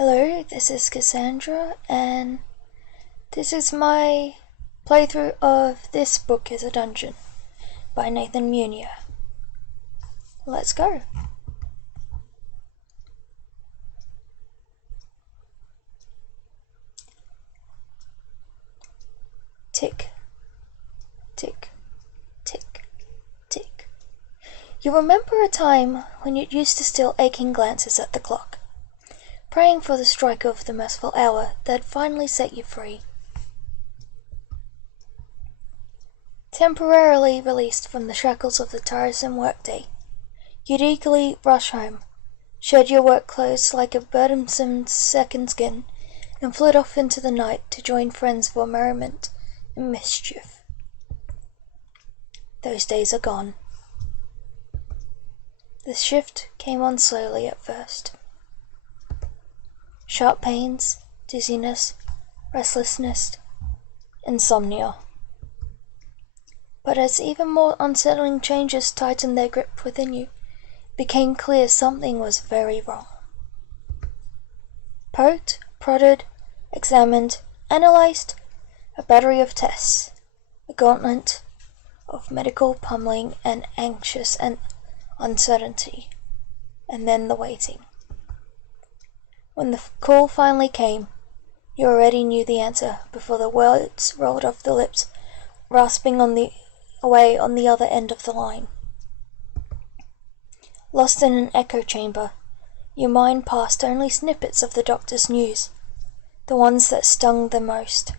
Hello, this is Cassandra, and this is my playthrough of This Book is a Dungeon by Nathan Meunier. Let's go. Tick, tick, tick, tick. You remember a time when you used to steal aching glances at the clock, praying for the strike of the merciful hour that finally set you free. Temporarily released from the shackles of the tiresome workday, you'd eagerly rush home, shed your work clothes like a burdensome second skin, and flit off into the night to join friends for merriment and mischief. Those days are gone. The shift came on slowly at first. Sharp pains, dizziness, restlessness, insomnia. But as even more unsettling changes tightened their grip within you, it became clear something was very wrong. Poked, prodded, examined, analyzed, a battery of tests, a gauntlet of medical pummeling and anxious and uncertainty, and then the waiting. When the call finally came, you already knew the answer before the words rolled off the lips, rasping away on the other end of the line. Lost in an echo chamber, your mind passed only snippets of the doctor's news, the ones that stung the most.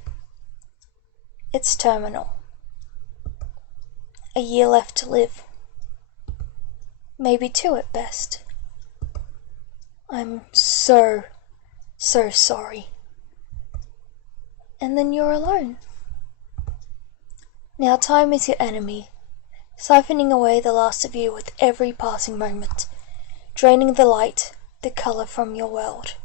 It's terminal. A year left to live. Maybe 2 at best. I'm so sorry. And then you're alone. Now time is your enemy, siphoning away the last of you with every passing moment, draining the light, the colour from your world,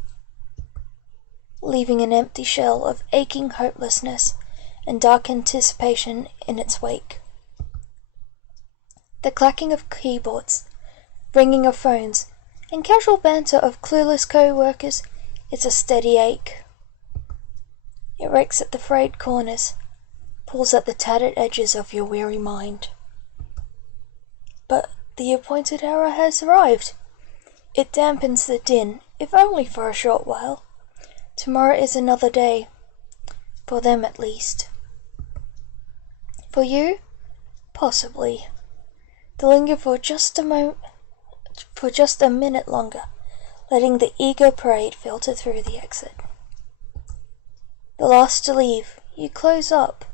leaving an empty shell of aching hopelessness and dark anticipation in its wake. The clacking of keyboards, ringing of phones, and casual banter of clueless co-workers is a steady ache. It rakes at the frayed corners, pulls at the tattered edges of your weary mind. But the appointed hour has arrived. It dampens the din, if only for a short while. Tomorrow is another day, for them at least. For you, possibly. To linger for just a minute longer, letting the ego parade filter through the exit. The last to leave, you close up,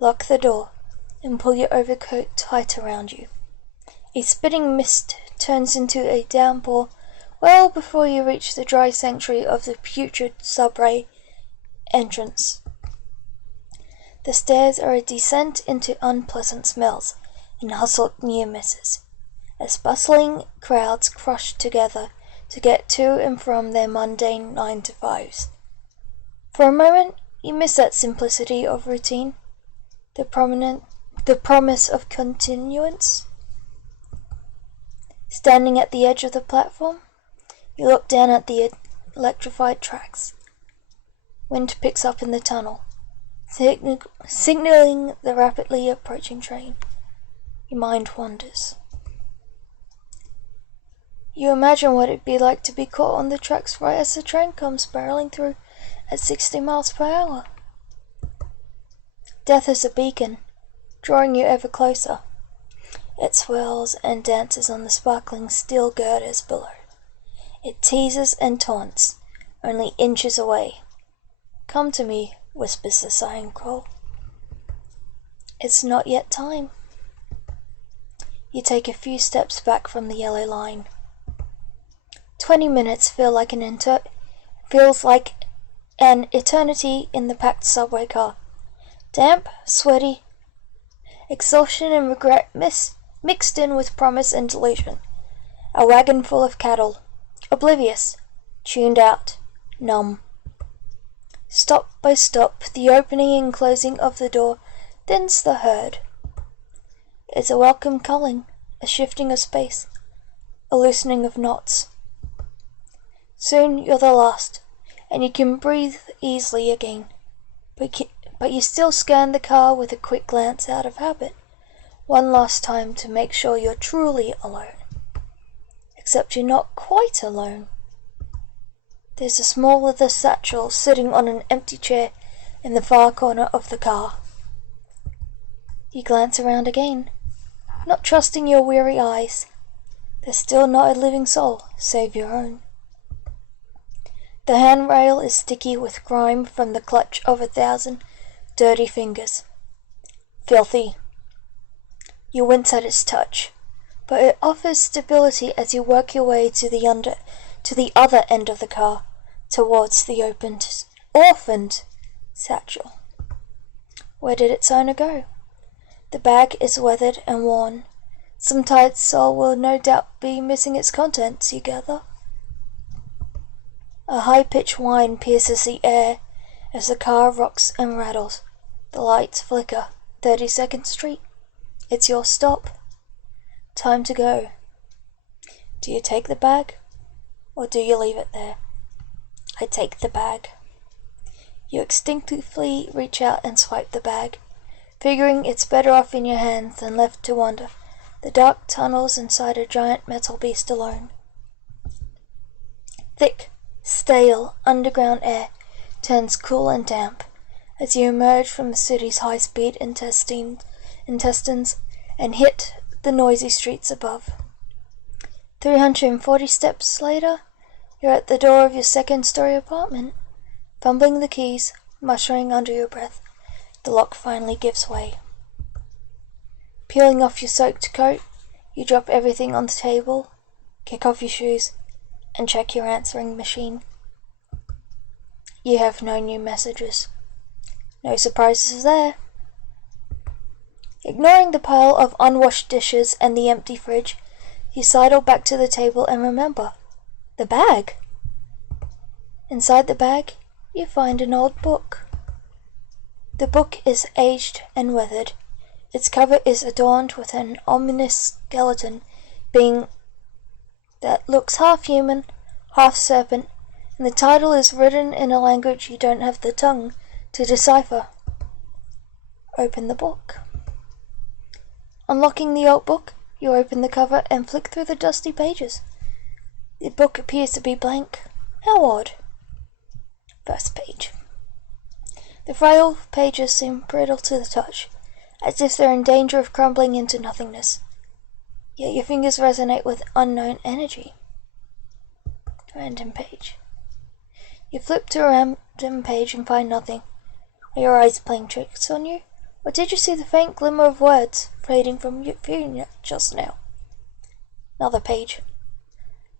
lock the door, and pull your overcoat tight around you. A spitting mist turns into a downpour well before you reach the dry sanctuary of the putrid subway entrance. The stairs are a descent into unpleasant smells and hustled near misses, as bustling crowds crush together to get to and from their mundane 9-to-5s. For a moment, you miss that simplicity of routine, the promise of continuance. Standing at the edge of the platform, you look down at the electrified tracks. Wind picks up in the tunnel, signaling the rapidly approaching train. Your mind wanders. You imagine what it'd be like to be caught on the tracks right as the train comes barreling through at 60 miles per hour. Death is a beacon, drawing you ever closer. It swirls and dances on the sparkling steel girders below. It teases and taunts, only inches away. Come to me, whispers the sighing crow. It's not yet time. You take a few steps back from the yellow line. 20 minutes feels like an eternity in the packed subway car. Damp, sweaty, exhaustion and regret mixed in with promise and delusion. A wagon full of cattle, oblivious, tuned out, numb. Stop by stop, the opening and closing of the door thins the herd. It's a welcome culling, a shifting of space, a loosening of knots. Soon you're the last, and you can breathe easily again. But you still scan the car with a quick glance out of habit, one last time to make sure you're truly alone. Except you're not quite alone. There's a small leather satchel sitting on an empty chair in the far corner of the car. You glance around again, not trusting your weary eyes. There's still not a living soul, save your own. The handrail is sticky with grime from the clutch of 1,000 dirty fingers. Filthy. You wince at its touch, but it offers stability as you work your way to the other end of the car, towards the orphaned satchel. Where did its owner go? The bag is weathered and worn. Some tired soul will no doubt be missing its contents, you gather. A high-pitched whine pierces the air as the car rocks and rattles. The lights flicker. 32nd Street. It's your stop. Time to go. Do you take the bag, or do you leave it there? I take the bag. You instinctively reach out and swipe the bag, figuring it's better off in your hands than left to wander the dark tunnels inside a giant metal beast alone. Thick, stale, underground air turns cool and damp as you emerge from the city's high-speed intestines and hit the noisy streets above. 340 steps later, you're at the door of your second-story apartment. Fumbling the keys, muttering under your breath, the lock finally gives way. Peeling off your soaked coat, you drop everything on the table, kick off your shoes, and check your answering machine. You have no new messages. No surprises there. Ignoring the pile of unwashed dishes and the empty fridge, you sidle back to the table and remember. The bag! Inside the bag, you find an old book. The book is aged and weathered. Its cover is adorned with an ominous skeleton being that looks half human, half serpent, and the title is written in a language you don't have the tongue to decipher. Open the book. Unlocking the old book, you open the cover and flick through the dusty pages. The book appears to be blank. How odd. First page. The frail pages seem brittle to the touch, as if they're in danger of crumbling into nothingness. Yet your fingers resonate with unknown energy. Random page. You flip to a random page and find nothing. Are your eyes playing tricks on you? Or did you see the faint glimmer of words fading from your view just now? Another page.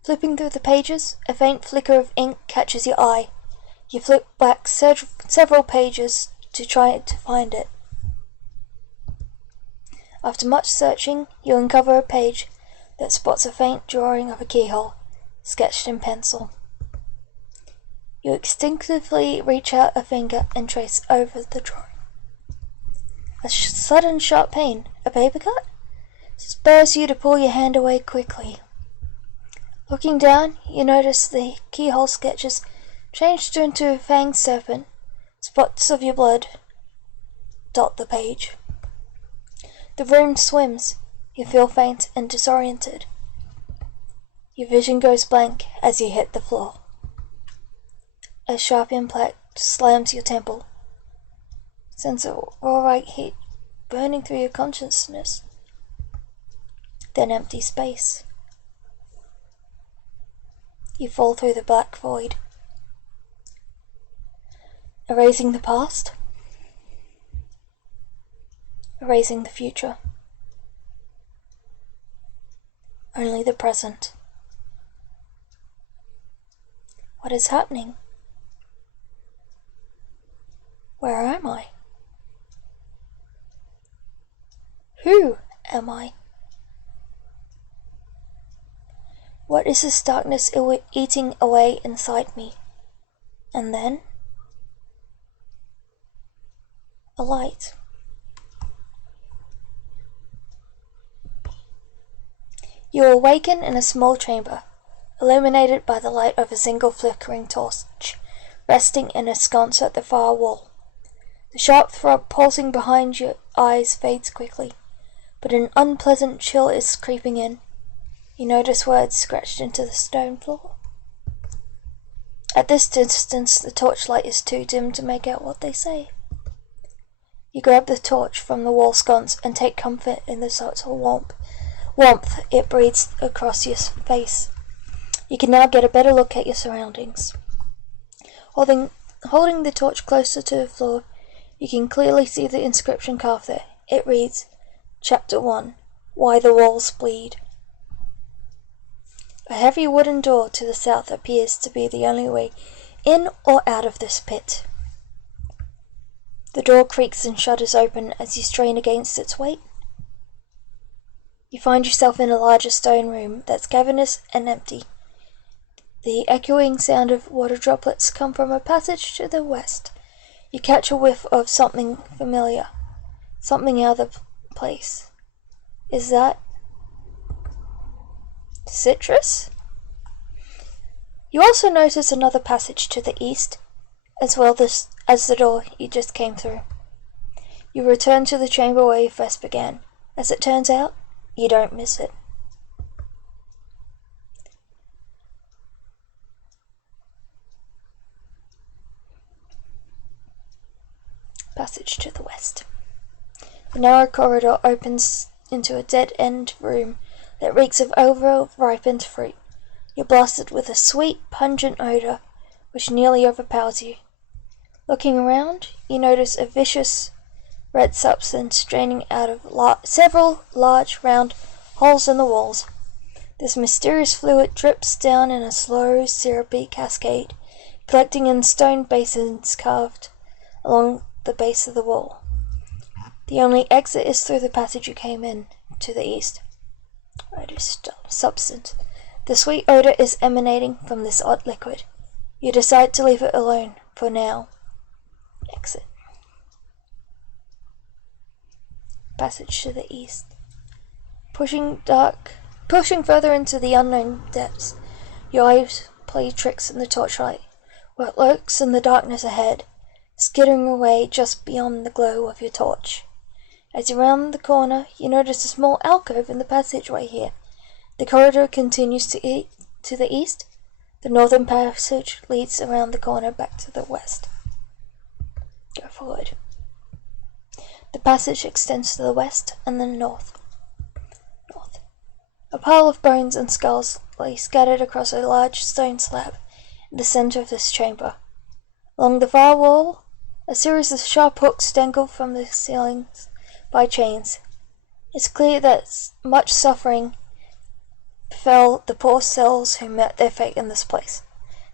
Flipping through the pages, a faint flicker of ink catches your eye. You flip back several pages to try to find it. After much searching, you uncover a page that spots a faint drawing of a keyhole, sketched in pencil. You instinctively reach out a finger and trace over the drawing. A sudden sharp pain, a paper cut, spurs you to pull your hand away quickly. Looking down, you notice the keyhole sketches changed into a fanged serpent. Spots of your blood dot the page. The room swims. You feel faint and disoriented. Your vision goes blank as you hit the floor. A sharp impact slams your temple, sends a raw white heat burning through your consciousness. Then empty space. You fall through the black void. Erasing the past. Erasing the future. Only the present. What is happening? Where am I? Who am I? What is this darkness eating away inside me? And then? A light. You awaken in a small chamber, illuminated by the light of a single flickering torch, resting in a sconce at the far wall. The sharp throb pulsing behind your eyes fades quickly, but an unpleasant chill is creeping in. You notice words scratched into the stone floor. At this distance, the torchlight is too dim to make out what they say. You grab the torch from the wall sconce and take comfort in the subtle warmth it breathes across your face. You can now get a better look at your surroundings. Holding the torch closer to the floor, you can clearly see the inscription carved there. It reads, Chapter 1, Why the Walls Bleed. A heavy wooden door to the south appears to be the only way in or out of this pit. The door creaks and shudders open as you strain against its weight. You find yourself in a larger stone room that's cavernous and empty. The echoing sound of water droplets come from a passage to the west. You catch a whiff of something familiar, something out of place. Is that citrus? You also notice another passage to the east, as well as the door you just came through. You return to the chamber where you first began. As it turns out, you don't miss it. Passage to the west. The narrow corridor opens into a dead-end room that reeks of over-ripened fruit. You're blasted with a sweet, pungent odour which nearly overpowers you. Looking around, you notice a viscous red substance draining out of several large round holes in the walls. This mysterious fluid drips down in a slow, syrupy cascade, collecting in stone basins carved along the base of the wall. The only exit is through the passage you came in, to the east. Substance. The sweet odour is emanating from this odd liquid. You decide to leave it alone, for now. Exit. Passage to the east. Pushing further into the unknown depths, your eyes play tricks in the torchlight. What lurks in the darkness ahead, skittering away just beyond the glow of your torch. As you round the corner, you notice a small alcove in the passageway here. The corridor continues to the east. The northern passage leads around the corner back to the west. Go forward. The passage extends to the west and then north. A pile of bones and skulls lay scattered across a large stone slab in the centre of this chamber. Along the far wall, a series of sharp hooks dangle from the ceilings by chains. It's clear that much suffering befell the poor souls who met their fate in this place.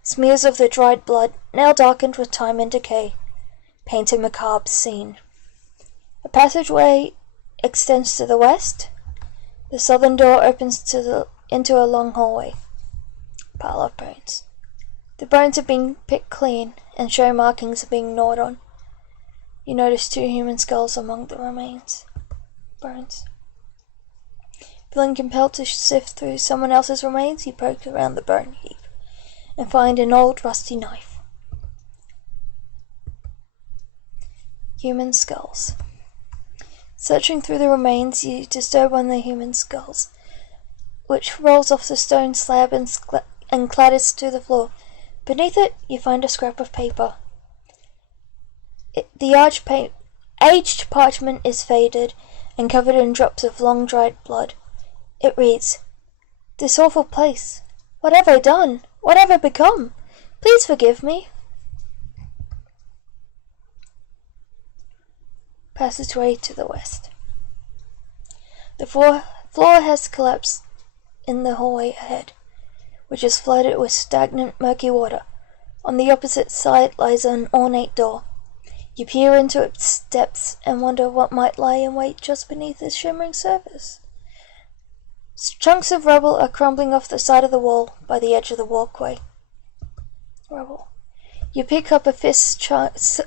Smears of the dried blood, now darkened with time and decay, paint a macabre scene. A passageway extends to the west. The southern door opens into a long hallway. Pile of bones. The bones have been picked clean and show markings of being gnawed on. You notice 2 human skulls among the bones. Feeling compelled to sift through someone else's remains, you poke around the bone heap and find an old rusty knife. Human skulls. Searching through the remains, you disturb one of the human skulls, which rolls off the stone slab and clatters to the floor. Beneath it, you find a scrap of paper. The aged parchment is faded and covered in drops of long-dried blood. It reads, "This awful place. What have I done? What have I become? Please forgive me." Passageway to the west. The floor has collapsed in the hallway ahead, which is flooded with stagnant, murky water. On the opposite side lies an ornate door. You peer into its depths and wonder what might lie in wait just beneath its shimmering surface. Chunks of rubble are crumbling off the side of the wall by the edge of the walkway. Rubble. You pick up a fist-sized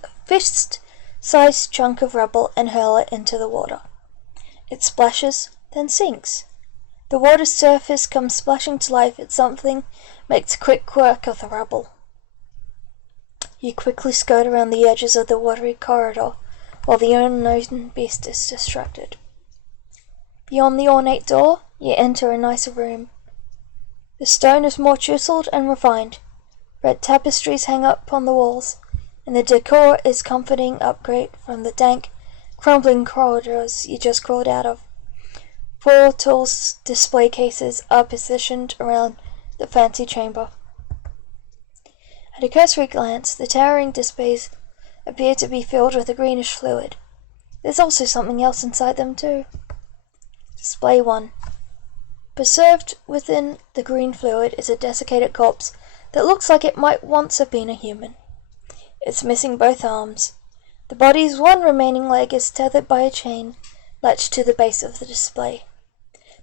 chunk of rubble and hurl it into the water. It splashes, then sinks. The water's surface comes splashing to life as something makes quick work of the rubble. You quickly skirt around the edges of the watery corridor while the unknown beast is distracted. Beyond the ornate door, you enter a nicer room. The stone is more chiseled and refined. Red tapestries hang up on the walls, and the decor is comforting upgrade from the dank, crumbling corridors you just crawled out of. 4 tall display cases are positioned around the fancy chamber. At a cursory glance, the towering displays appear to be filled with a greenish fluid. There's also something else inside them too. Display 1. Preserved within the green fluid is a desiccated corpse that looks like it might once have been a human. It's missing both arms. The body's one remaining leg is tethered by a chain latched to the base of the display.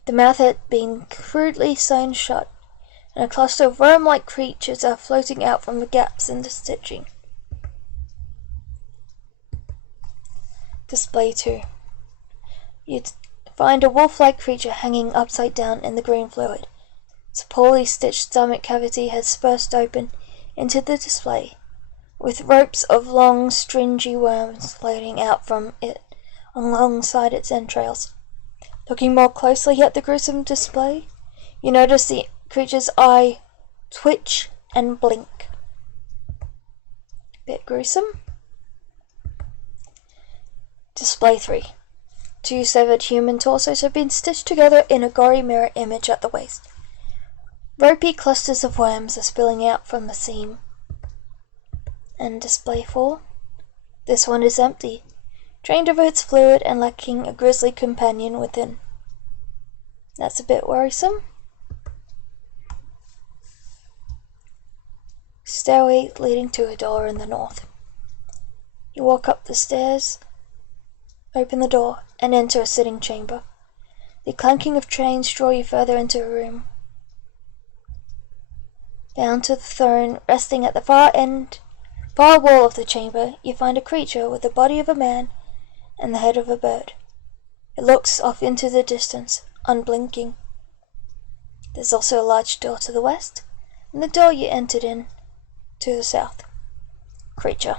The mouth had been crudely sewn shut, and a cluster of worm-like creatures are floating out from the gaps in the stitching. Display 2. You'd find a wolf-like creature hanging upside down in the green fluid. Its poorly stitched stomach cavity has burst open into the display, with ropes of long, stringy worms floating out from it alongside its entrails. Looking more closely at the gruesome display, you notice the creature's eye twitch and blink. Bit gruesome. Display 3. 2 severed human torsos have been stitched together in a gory mirror image at the waist. Ropey clusters of worms are spilling out from the seam. And display 4. This one is empty, drained of its fluid and lacking a grisly companion within. That's a bit worrisome. Stairway leading to a door in the north. You walk up the stairs, open the door, and enter a sitting chamber. The clanking of chains draw you further into a room. Down to the throne, resting at the far wall of the chamber, you find a creature with the body of a man and the head of a bird. It looks off into the distance, unblinking. There's also a large door to the west, and the door you entered in to the south. Creature.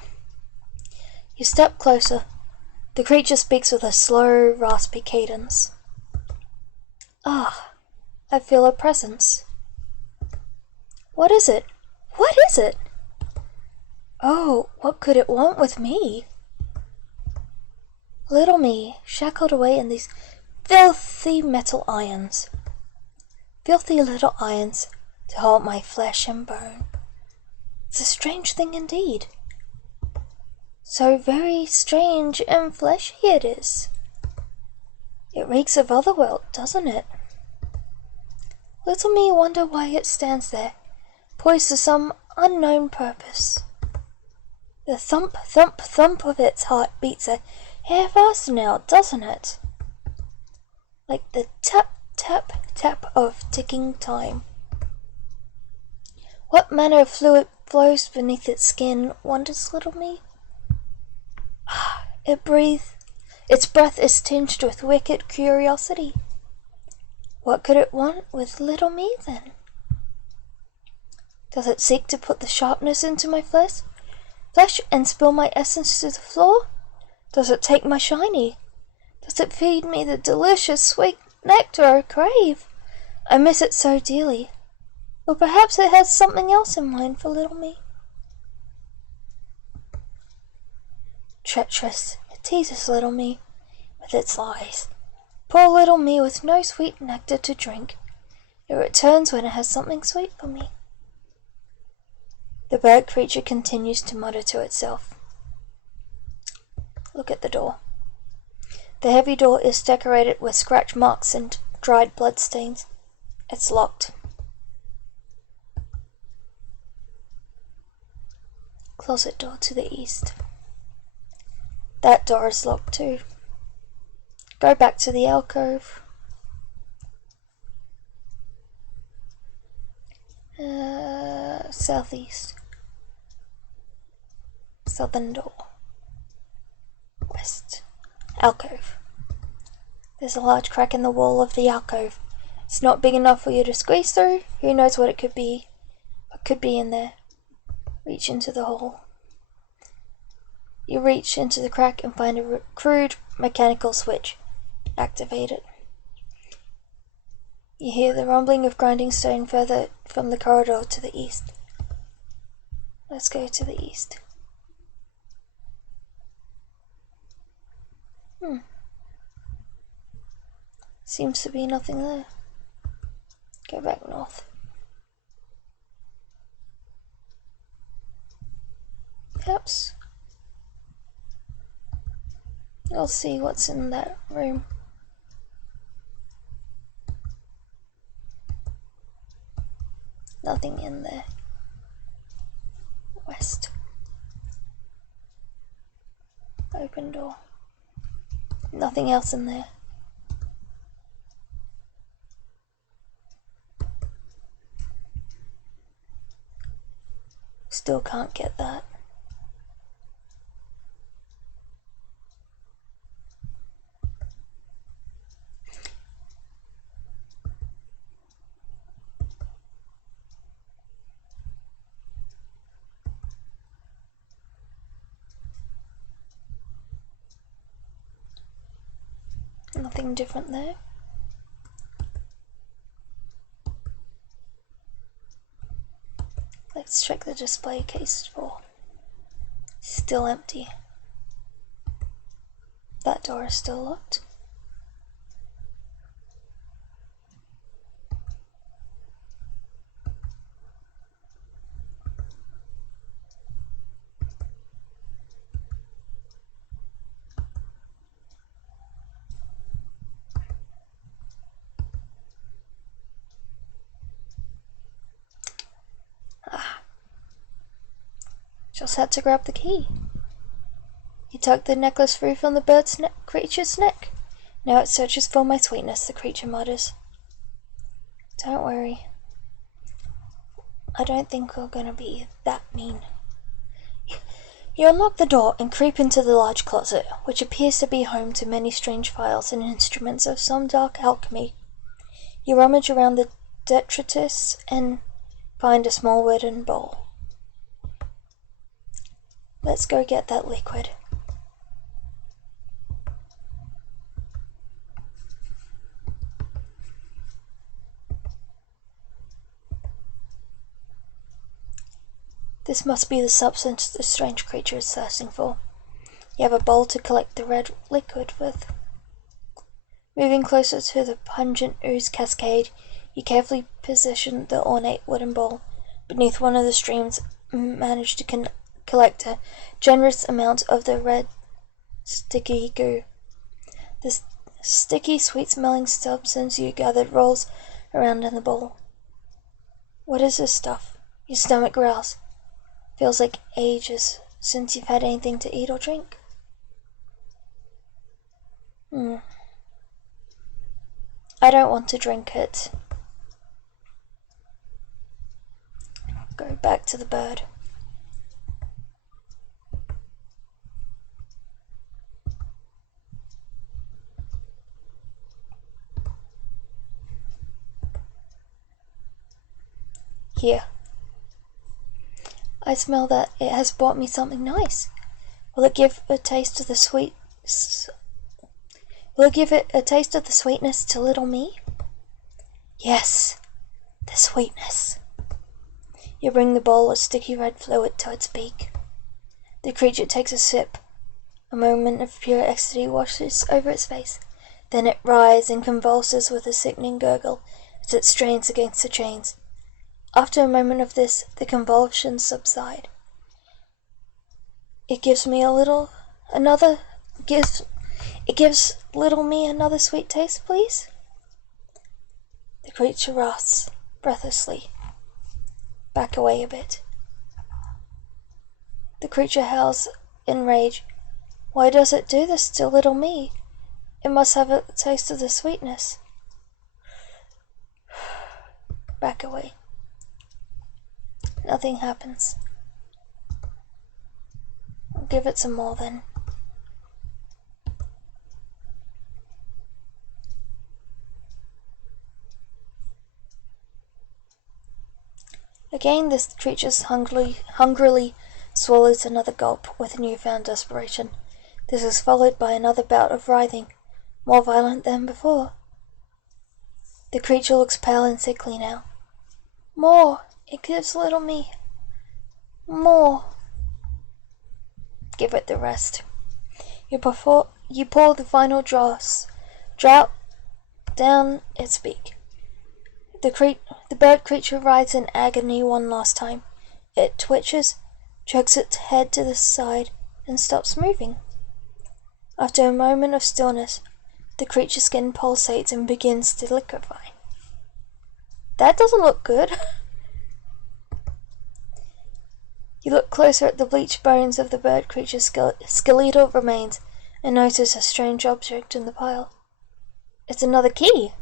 You step closer. The creature speaks with a slow, raspy cadence. Ah, I feel a presence. What is it? What is it? Oh, what could it want with me? Little me, shackled away in these filthy metal irons. Filthy little irons to hold my flesh and bone. It's a strange thing indeed. So very strange and fleshy it is. It reeks of otherworld, doesn't it? Little me wonder why it stands there, poised for some unknown purpose. The thump, thump, thump of its heart beats a hair faster now, doesn't it? Like the tap, tap, tap of ticking time. What manner of fluid flows beneath its skin, wonders little me? It breathes. Its breath is tinged with wicked curiosity. What could it want with little me, then? Does it seek to put the sharpness into my flesh and spill my essence to the floor? Does it take my shiny? Does it feed me the delicious sweet nectar I crave? I miss it so dearly. Or perhaps it has something else in mind for little me. Treacherous, it teases little me with its lies. Poor little me with no sweet nectar to drink. It returns when it has something sweet for me. The bird creature continues to mutter to itself. Look at the door. The heavy door is decorated with scratch marks and dried blood stains. It's locked. Closet door to the east. That door is locked too. Go back to the alcove. Southeast. Southern door. West. Alcove. There's a large crack in the wall of the alcove. It's not big enough for you to squeeze through. Who knows what it could be? What could be in there? Reach into the hole. You reach into the crack and find a crude mechanical switch. Activate it. You hear the rumbling of grinding stone further from the corridor to the east. Let's go to the east. Seems to be nothing there. Go back north. Perhaps I'll see what's in that room. Nothing in there. West. Open door. Nothing else in there. Still can't get that. Nothing different there. Let's check the display case for. Still empty. That door is still locked. Just had to grab the key. He tugged the necklace free from the creature's neck. Now it searches for my sweetness, the creature mutters. Don't worry. I don't think we're gonna be that mean. You unlock the door and creep into the large closet, which appears to be home to many strange files and instruments of some dark alchemy. You rummage around the detritus and find a small wooden bowl. Let's go get that liquid. This must be the substance the strange creature is thirsting for. You have a bowl to collect the red liquid with. Moving closer to the pungent ooze cascade, you carefully position the ornate wooden bowl beneath one of the streams and manage to collect a generous amount of the red sticky goo. The sticky, sweet-smelling substance you gathered rolls around in the bowl. What is this stuff? Your stomach growls. Feels like ages since you've had anything to eat or drink. I don't want to drink it. Go back to the bird. Here. I smell that it has brought me something nice. Will it give a taste of the sweetness to little me? Yes, the sweetness. You bring the bowl of sticky red fluid to its beak. The creature takes a sip. A moment of pure ecstasy washes over its face. Then it writhes and convulses with a sickening gurgle as it strains against the chains. After a moment of this, the convulsions subside. It gives little me another sweet taste, please. The creature rasps breathlessly. Back away a bit. The creature howls in rage. Why does it do this to little me? It must have a taste of the sweetness. Back away. Nothing happens. I'll give it some more then. Again, this creature hungrily swallows another gulp with newfound desperation. This is followed by another bout of writhing, more violent than before. The creature looks pale and sickly now. More! It gives little me. More! Give it the rest. You pour the final draught down its beak. The bird creature writhes in agony one last time. It twitches, jerks its head to the side, and stops moving. After a moment of stillness, the creature's skin pulsates and begins to liquefy. That doesn't look good. You look closer at the bleached bones of the bird creature's skeletal remains and notice a strange object in the pile. It's another key,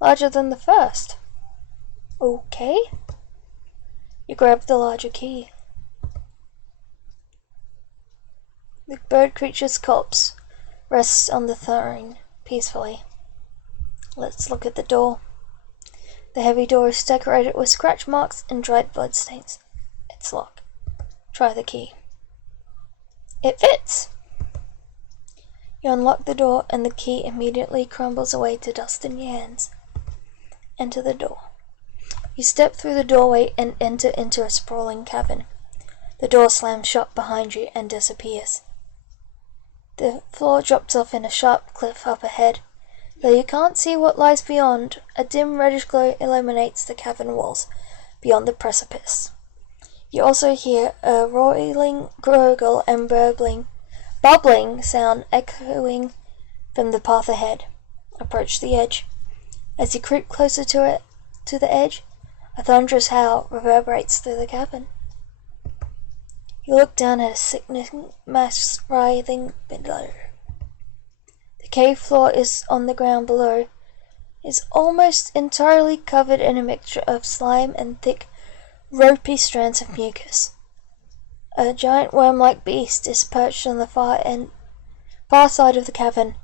larger than the first. Okay. You grab the larger key. The bird creature's corpse rests on the throne peacefully. Let's look at the door. The heavy door is decorated with scratch marks and dried bloodstains. It's locked. Try the key. It fits! You unlock the door and the key immediately crumbles away to dust in your hands. Enter the door. You step through the doorway and enter into a sprawling cavern. The door slams shut behind you and disappears. The floor drops off in a sharp cliff up ahead. Though you can't see what lies beyond, a dim reddish glow illuminates the cavern walls beyond the precipice. You also hear a roiling gurgle and bubbling sound echoing from the path ahead. Approach the edge. As you creep closer to the edge, a thunderous howl reverberates through the cavern. You look down at a sickening mass writhing below. The cave floor on the ground below is almost entirely covered in a mixture of slime and thick, ropey strands of mucus. A giant worm-like beast is perched on the far side of the cavern,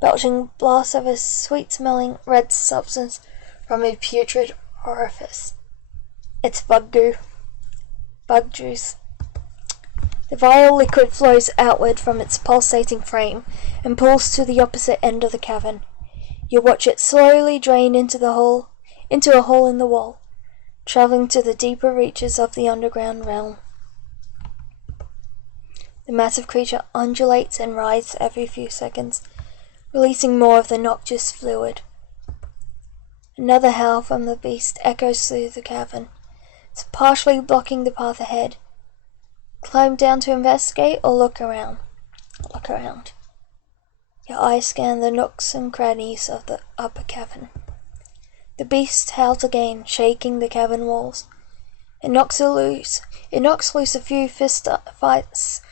belching blasts of a sweet-smelling red substance from a putrid orifice. It's bug juice. The vile liquid flows outward from its pulsating frame and pulls to the opposite end of the cavern. You watch it slowly drain into a hole in the wall, traveling to the deeper reaches of the underground realm. The massive creature undulates and writhes every few seconds, releasing more of the noxious fluid. Another howl from the beast echoes through the cavern. It's partially blocking the path ahead. Climb down to investigate or look around. Your eyes scan the nooks and crannies of the upper cavern. The beast howls again, shaking the cavern walls. It knocks loose a few fist-sized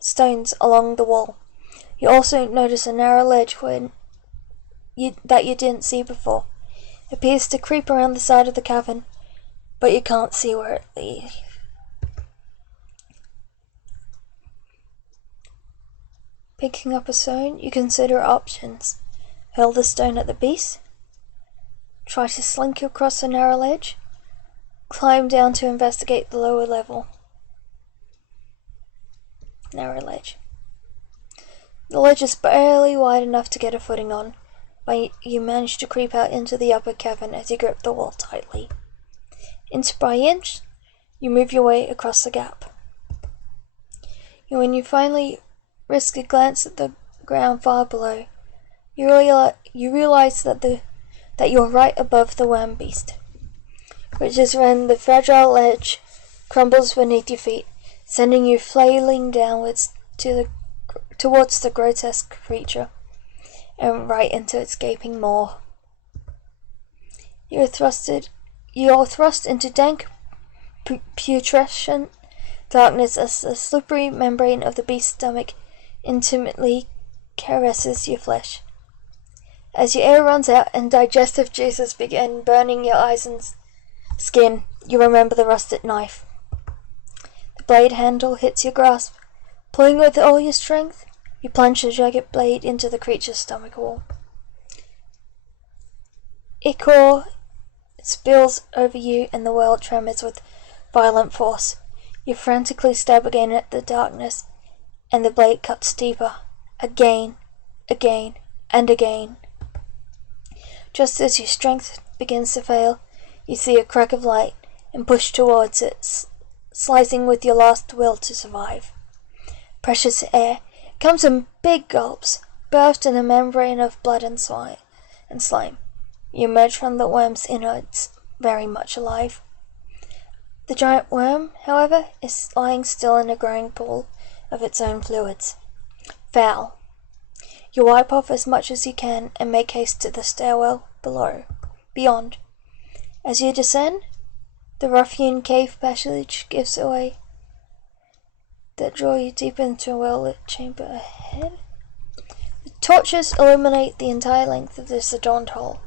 stones along the wall. You also notice a narrow ledge that you didn't see before. It appears to creep around the side of the cavern, but you can't see where it leads. Picking up a stone, you consider options. Hurl the stone at the beast. Try to slink across the narrow ledge. Climb down to investigate the lower level. Narrow ledge. The ledge is barely wide enough to get a footing on, but you manage to creep out into the upper cavern as you grip the wall tightly. Inch by inch, you move your way across the gap. When you finally risk a glance at the ground far below, you realize that you're right above the worm beast, which is when the fragile ledge crumbles beneath your feet, sending you flailing downwards towards the grotesque creature, and right into its gaping maw. You're thrust into dank, putrescent darkness as the slippery membrane of the beast's stomach intimately caresses your flesh. As your air runs out and digestive juices begin burning your eyes and skin, you remember the rusted knife. The blade handle hits your grasp. Pulling with all your strength, you plunge the jagged blade into the creature's stomach wall. Ichor It spills over you and the world tremors with violent force. You frantically stab again at the darkness, and the blade cuts deeper. Again, and again. Just as your strength begins to fail, you see a crack of light and push towards it, slicing with your last will to survive. Precious air comes in big gulps, burst in a membrane of blood and slime. You emerge from the worm's innards, very much alive. The giant worm, however, is lying still in a growing pool of its own fluids. Foul. You wipe off as much as you can and make haste to the stairwell beyond. As you descend, the rough-hewn cave passage gives way that draw you deeper into a well-lit chamber ahead. The torches illuminate the entire length of this adorned hall.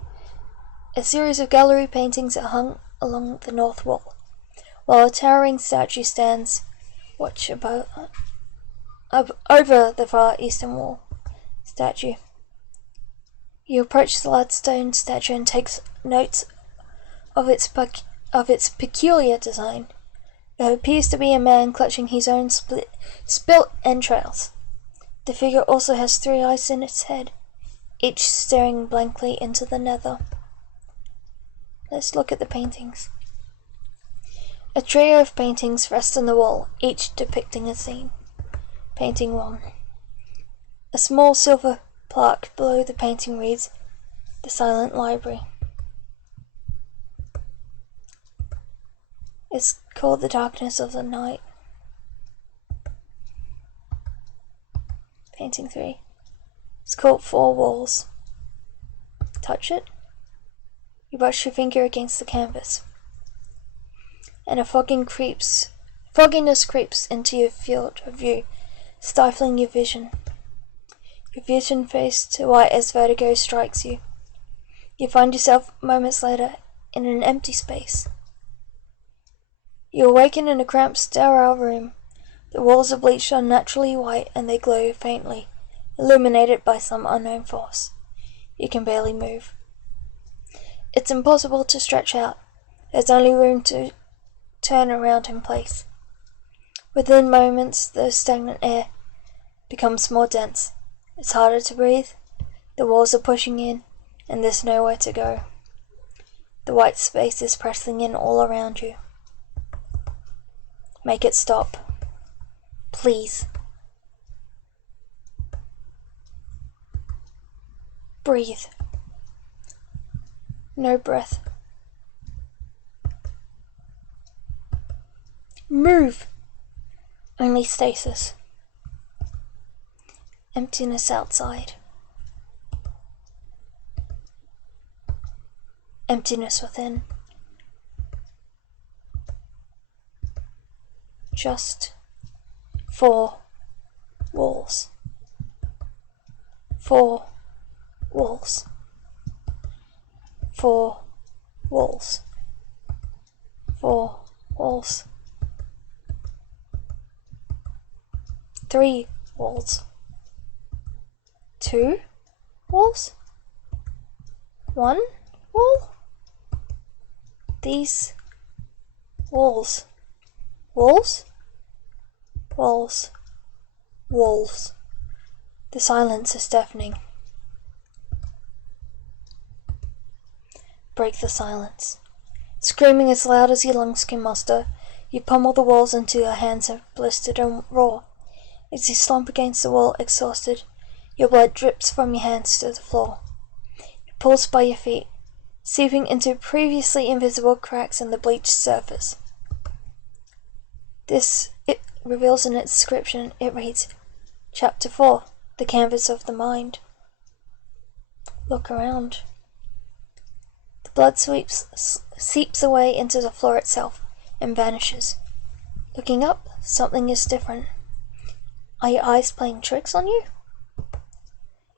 A series of gallery paintings are hung along the north wall, while a towering statue stands over the far eastern wall. You approach the large stone statue and take notes of its peculiar design. It appears to be a man clutching his own spilt entrails. The figure also has 3 eyes in its head, each staring blankly into the nether. Let's look at the paintings. A trio of paintings rest on the wall, each depicting a scene. Painting 1. A small silver plaque below the painting reads, "The Silent Library." It's called "The Darkness of the Night." Painting 3. It's called "Four Walls." Touch it. You brush your finger against the canvas, and a fogginess creeps into your field of view, stifling your vision. Your vision fades to white as vertigo strikes you. You find yourself moments later in an empty space. You awaken in a cramped, sterile room. The walls are bleached unnaturally white and they glow faintly, illuminated by some unknown force. You can barely move. It's impossible to stretch out. There's only room to turn around in place. Within moments, the stagnant air becomes more dense. It's harder to breathe. The walls are pushing in, and there's nowhere to go. The white space is pressing in all around you. Make it stop. Please. Breathe. No breath. Move. Only stasis. Emptiness outside. Emptiness within. Just 4 walls. 4 walls. 4 walls. 4 walls. 3 walls. 2 walls. 1 wall. These walls. Walls? Walls. Walls. The silence is deafening. Break the silence. Screaming as loud as your lungs can muster, you pummel the walls until your hands are blistered and raw. As you slump against the wall, exhausted, your blood drips from your hands to the floor. It pulls by your feet, seeping into previously invisible cracks in the bleached surface. It reveals in its description. It reads, Chapter 4, The Canvas of the Mind. Look around. The blood seeps away into the floor itself and vanishes. Looking up, something is different. Are your eyes playing tricks on you?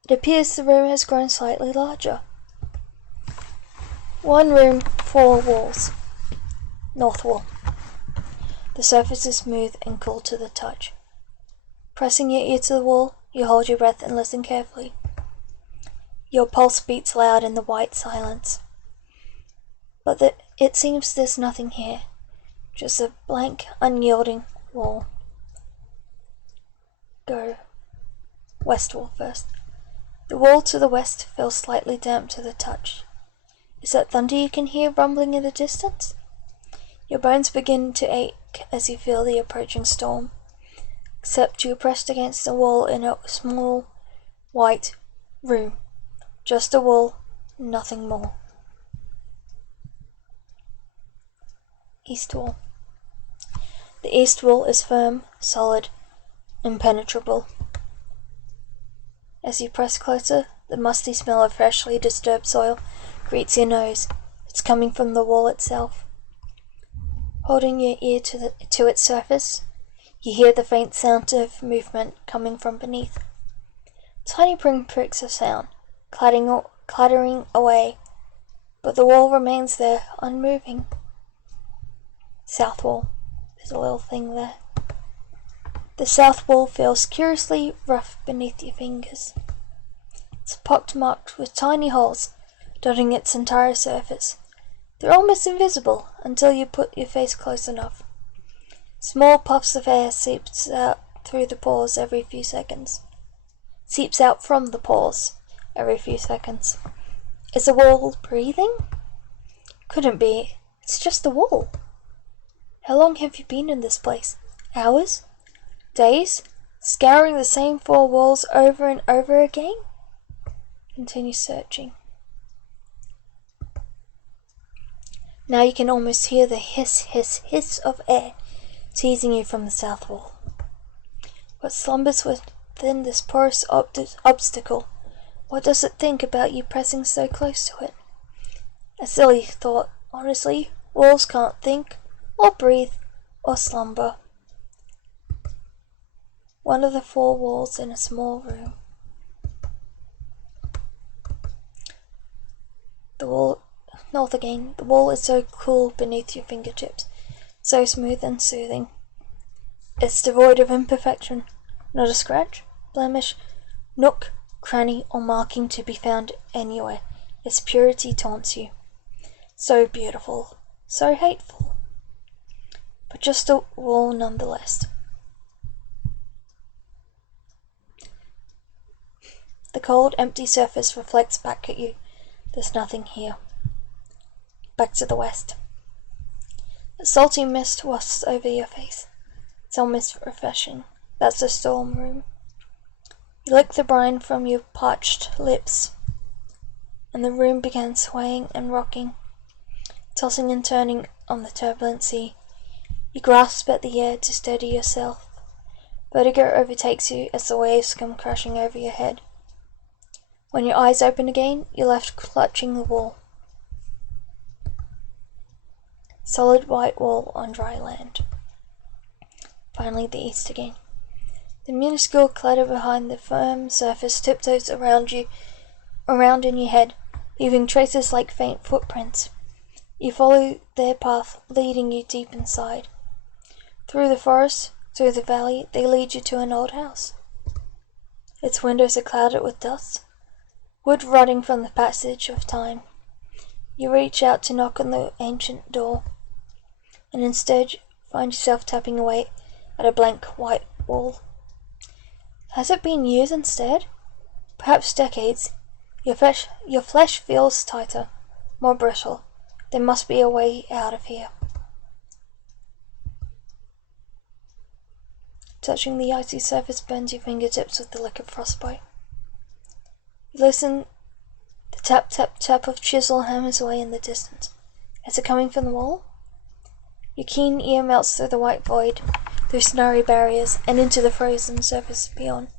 It appears the room has grown slightly larger. 1 room, 4 walls. North wall. The surface is smooth and cool to the touch. Pressing your ear to the wall, you hold your breath and listen carefully. Your pulse beats loud in the white silence. but it seems there's nothing here, just a blank, unyielding wall. Go west wall first. The wall to the west feels slightly damp to the touch. Is that thunder you can hear rumbling in the distance? Your bones begin to ache as you feel the approaching storm, except you're pressed against the wall in a small, white room. Just a wall, nothing more. East wall. The east wall is firm, solid, impenetrable. As you press closer, the musty smell of freshly disturbed soil greets your nose. It's coming from the wall itself. Holding your ear to its surface, you hear the faint sound of movement coming from beneath. Tiny pinpricks of sound, clattering away, but the wall remains there, unmoving. South wall. There's a little thing there. The south wall feels curiously rough beneath your fingers. It's pockmarked with tiny holes dotting its entire surface. They're almost invisible until you put your face close enough. Small puffs of air seeps out through the pores every few seconds. Seeps out from the pores every few seconds. Is the wall breathing? Couldn't be. It's just a wall. How long have you been in this place? Hours? Days? Scouring the same 4 walls over and over again? Continue searching. Now you can almost hear the hiss, hiss, hiss of air teasing you from the south wall. What slumbers within this porous obstacle? What does it think about you pressing so close to it? A silly thought, honestly. Walls can't think, or breathe, or slumber. One of the 4 walls in a small room. The wall, north again. The wall is so cool beneath your fingertips, so smooth and soothing. It's devoid of imperfection, not a scratch, blemish, nook, cranny, or marking to be found anywhere. Its purity taunts you. So beautiful, so hateful, but just a wall nonetheless. The cold, empty surface reflects back at you. There's nothing here. Back to the west. A salty mist wafts over your face. It's almost refreshing. That's the storm room. You lick the brine from your parched lips, and the room began swaying and rocking, tossing and turning on the turbulent sea. You grasp at the air to steady yourself. Vertigo overtakes you as the waves come crashing over your head. When your eyes open again, you're left clutching the wall. Solid white wall on dry land. Finally the east again. The minuscule clatter behind the firm surface tiptoes around in your head, leaving traces like faint footprints. You follow their path, leading you deep inside. Through the forest, through the valley, they lead you to an old house. Its windows are clouded with dust, wood rotting from the passage of time. You reach out to knock on the ancient door, and instead find yourself tapping away at a blank white wall. Has it been years instead? Perhaps decades. Your flesh feels tighter, more brittle. There must be a way out of here. Touching the icy surface burns your fingertips with the lick of frostbite. You listen. The tap, tap, tap of chisel hammers away in the distance. Is it coming from the wall? Your keen ear melts through the white void, through snowy barriers, and into the frozen surface beyond.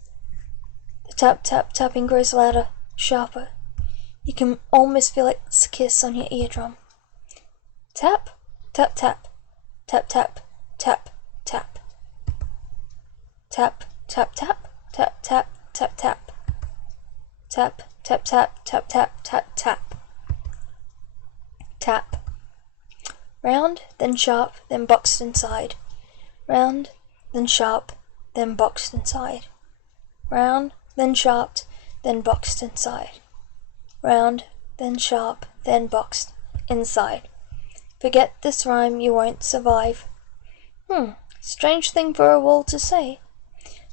The tap, tap, tapping grows louder, sharper. You can almost feel its kiss on your eardrum. Tap, tap, tap, tap, tap, tap, tap. Tap, tap, tap, tap, tap, tap, tap. Tap, tap, tap, tap, tap, tap, tap. Tap. Round, then sharp, then boxed inside. Round, then sharp, then boxed inside. Round, then sharp, then boxed inside. Round, then sharp, then boxed inside. Forget this rhyme, you won't survive. Strange thing for a wall to say.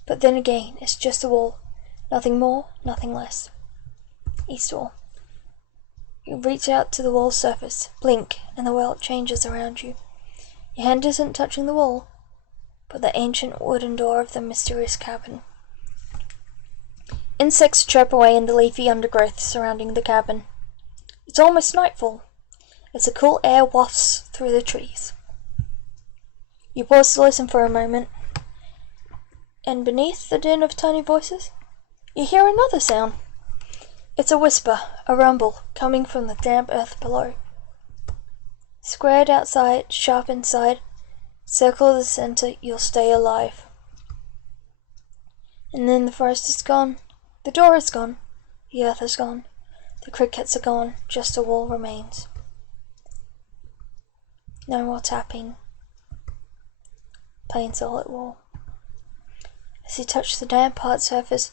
But then again, it's just a wall. Nothing more, nothing less. East wall. You reach out to the wall's surface, blink, and the world changes around you. Your hand isn't touching the wall, but the ancient wooden door of the mysterious cabin. Insects chirp away in the leafy undergrowth surrounding the cabin. It's almost nightfall, as the cool air wafts through the trees. You pause to listen for a moment, and beneath the din of tiny voices, you hear another sound. It's a whisper, a rumble, coming from the damp earth below. Squared outside, sharp inside, circle the center, you'll stay alive. And then the forest is gone, the door is gone, the earth is gone, the crickets are gone, just a wall remains. No more tapping. Plain solid wall. As you touch the damp hard surface,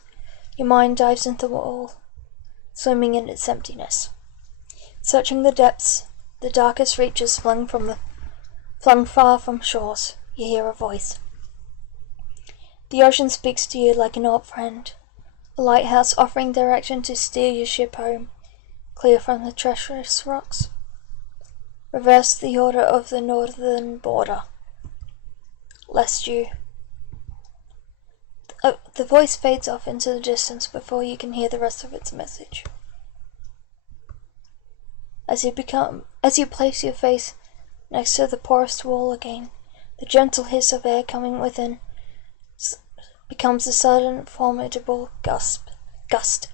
your mind dives into the wall, swimming in its emptiness. Searching the depths, the darkest reaches flung far from shores, you hear a voice. The ocean speaks to you like an old friend, a lighthouse offering direction to steer your ship home, clear from the treacherous rocks. Reverse the order of the northern border, lest you... The voice fades off into the distance before you can hear the rest of its message. As you place your face next to the porous wall again, the gentle hiss of air coming within becomes a sudden formidable gust.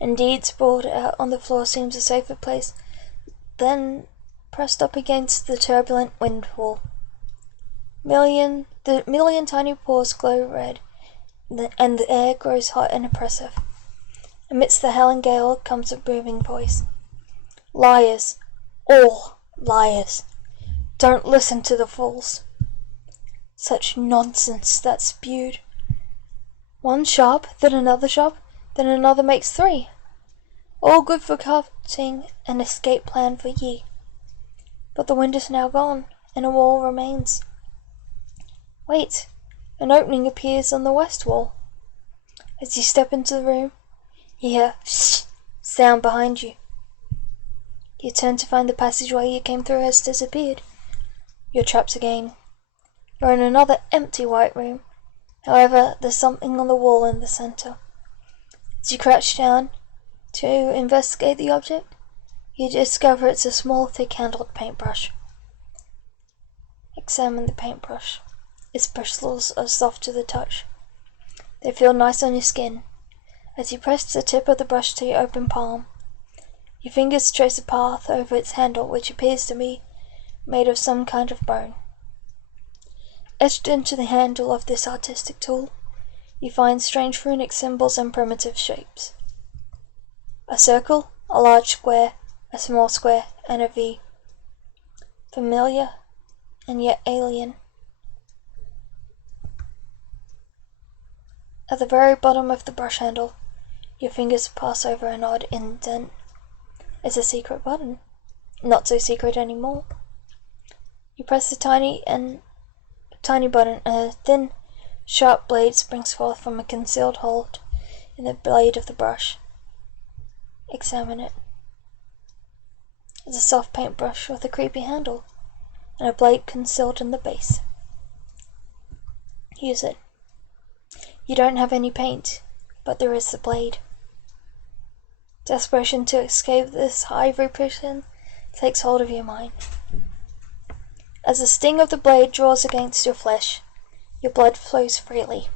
Indeed, sprawled out on the floor seems a safer place than pressed up against the turbulent wind wall. The million tiny pores glow red, and the air grows hot and oppressive. Amidst the howling gale comes a booming voice. Liars, all liars. Don't listen to the fools. Such nonsense that's spewed. One sharp, then another sharp, then another makes three. All good for crafting an escape plan for ye. But the wind is now gone, and a wall remains. Wait, an opening appears on the west wall. As you step into the room, you hear sound behind you. You turn to find the passageway you came through has disappeared. You're trapped again. You're in another empty white room. However, there's something on the wall in the center. As you crouch down to investigate the object, you discover it's a small, thick-handled paintbrush. Examine the paintbrush. Its bristles are soft to the touch. They feel nice on your skin. As you press the tip of the brush to your open palm, your fingers trace a path over its handle, which appears to be made of some kind of bone. Etched into the handle of this artistic tool, you find strange runic symbols and primitive shapes. A circle, a large square, a small square, and a V. Familiar, and yet alien. At the very bottom of the brush handle, your fingers pass over an odd indent. It's a secret button. Not so secret anymore. You press the tiny button, and a thin, sharp blade springs forth from a concealed hole in the blade of the brush. Examine it. It's a soft paintbrush with a creepy handle, and a blade concealed in the base. Use it. You don't have any paint, but there is the blade. Desperation to escape this ivory prison takes hold of your mind. As the sting of the blade draws against your flesh, your blood flows freely.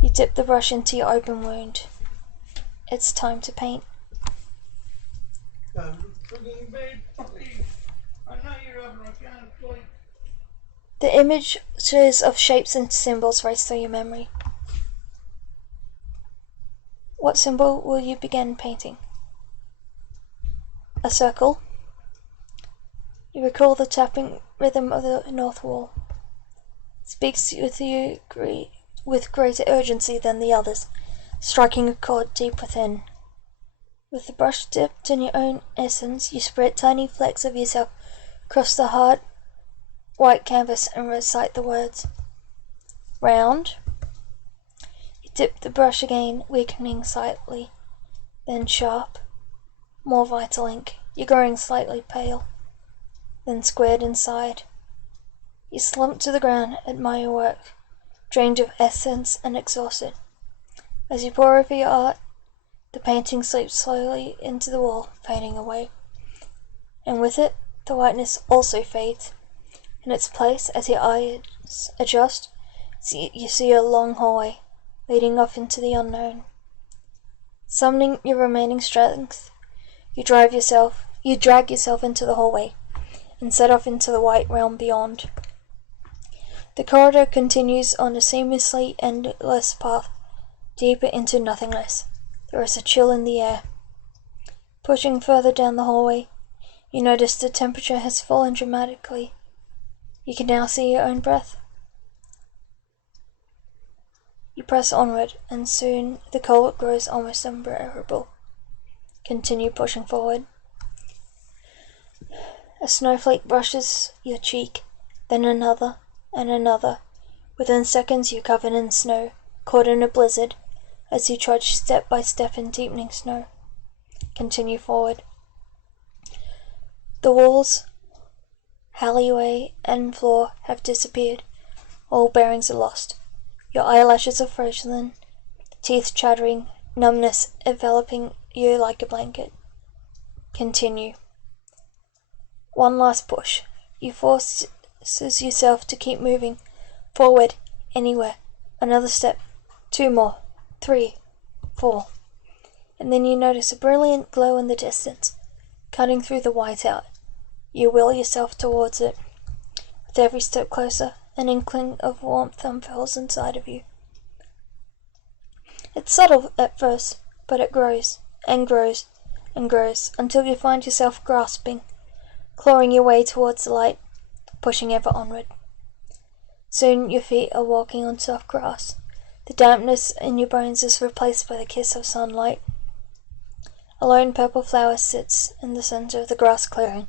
You dip the brush into your open wound. It's time to paint. The images of shapes and symbols race through your memory. What symbol will you begin painting? A circle. You recall the tapping rhythm of the north wall. It speaks with you with greater urgency than the others, striking a chord deep within. With the brush dipped in your own essence, you spread tiny flecks of yourself Cross the hard white canvas and recite the words. Round. You dip the brush again, weakening slightly, then sharp. More vital ink. You're growing slightly pale, then squared inside. You slump to the ground, admire your work, drained of essence and exhausted. As you pore over your art, the painting slips slowly into the wall, fading away. And with it, the whiteness also fades. In its place, as your eyes adjust, you see a long hallway, leading off into the unknown. Summoning your remaining strength, you drag yourself into the hallway, and set off into the white realm beyond. The corridor continues on a seamlessly endless path, deeper into nothingness. There is a chill in the air. Pushing further down the hallway, you notice the temperature has fallen dramatically. You can now see your own breath. You press onward, and soon the cold grows almost unbearable. Continue pushing forward. A snowflake brushes your cheek, then another, and another. Within seconds you're covered in snow, caught in a blizzard, as you trudge step by step in deepening snow. Continue forward. The walls, alleyway, and floor have disappeared. All bearings are lost. Your eyelashes are frozen, teeth chattering, numbness enveloping you like a blanket. Continue. One last push. You forces yourself to keep moving. Forward. Anywhere. Another step. 2 more. 3. 4. And then you notice a brilliant glow in the distance, cutting through the whiteout. You will yourself towards it. With every step closer, an inkling of warmth unfurls inside of you. It's subtle at first, but it grows, and grows, and grows, until you find yourself grasping, clawing your way towards the light, pushing ever onward. Soon your feet are walking on soft grass. The dampness in your bones is replaced by the kiss of sunlight. A lone purple flower sits in the center of the grass clearing,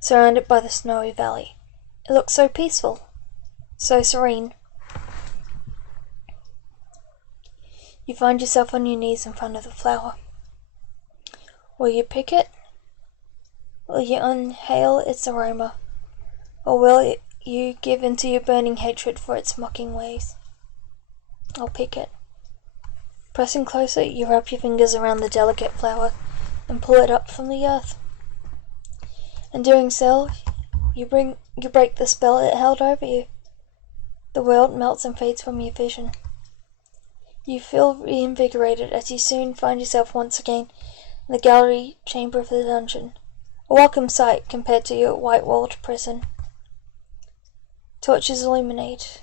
surrounded by the snowy valley. It looks so peaceful, so serene. You find yourself on your knees in front of the flower. Will you pick it? Will you inhale its aroma? Or will you give into your burning hatred for its mocking ways? I'll pick it. Pressing closer, you wrap your fingers around the delicate flower and pull it up from the earth. In doing so, you break the spell it held over you. The world melts and fades from your vision. You feel reinvigorated as you soon find yourself once again in the gallery chamber of the dungeon, a welcome sight compared to your white-walled prison. Torches illuminate.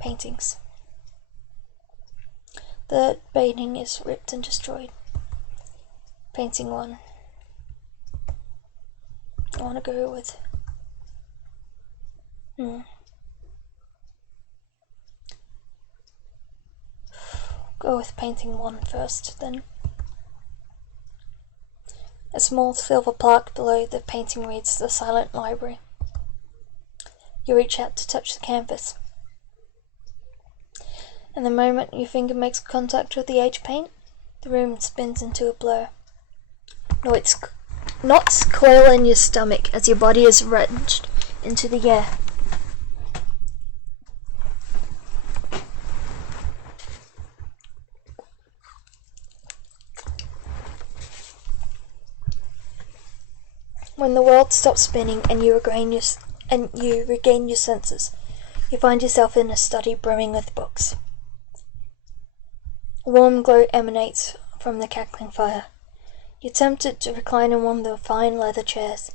Paintings. The painting is ripped and destroyed. Painting 1. I want to go with Go with painting 1 first, then. A small silver plaque below the painting reads "The Silent Library." You reach out to touch the canvas. And the moment your finger makes contact with the age paint, the room spins into a blur. Knots coil in your stomach as your body is wrenched into the air. When the world stops spinning and you regain your senses, you find yourself in a study brimming with books. A warm glow emanates from the cackling fire. You're tempted to recline in one of the fine leather chairs,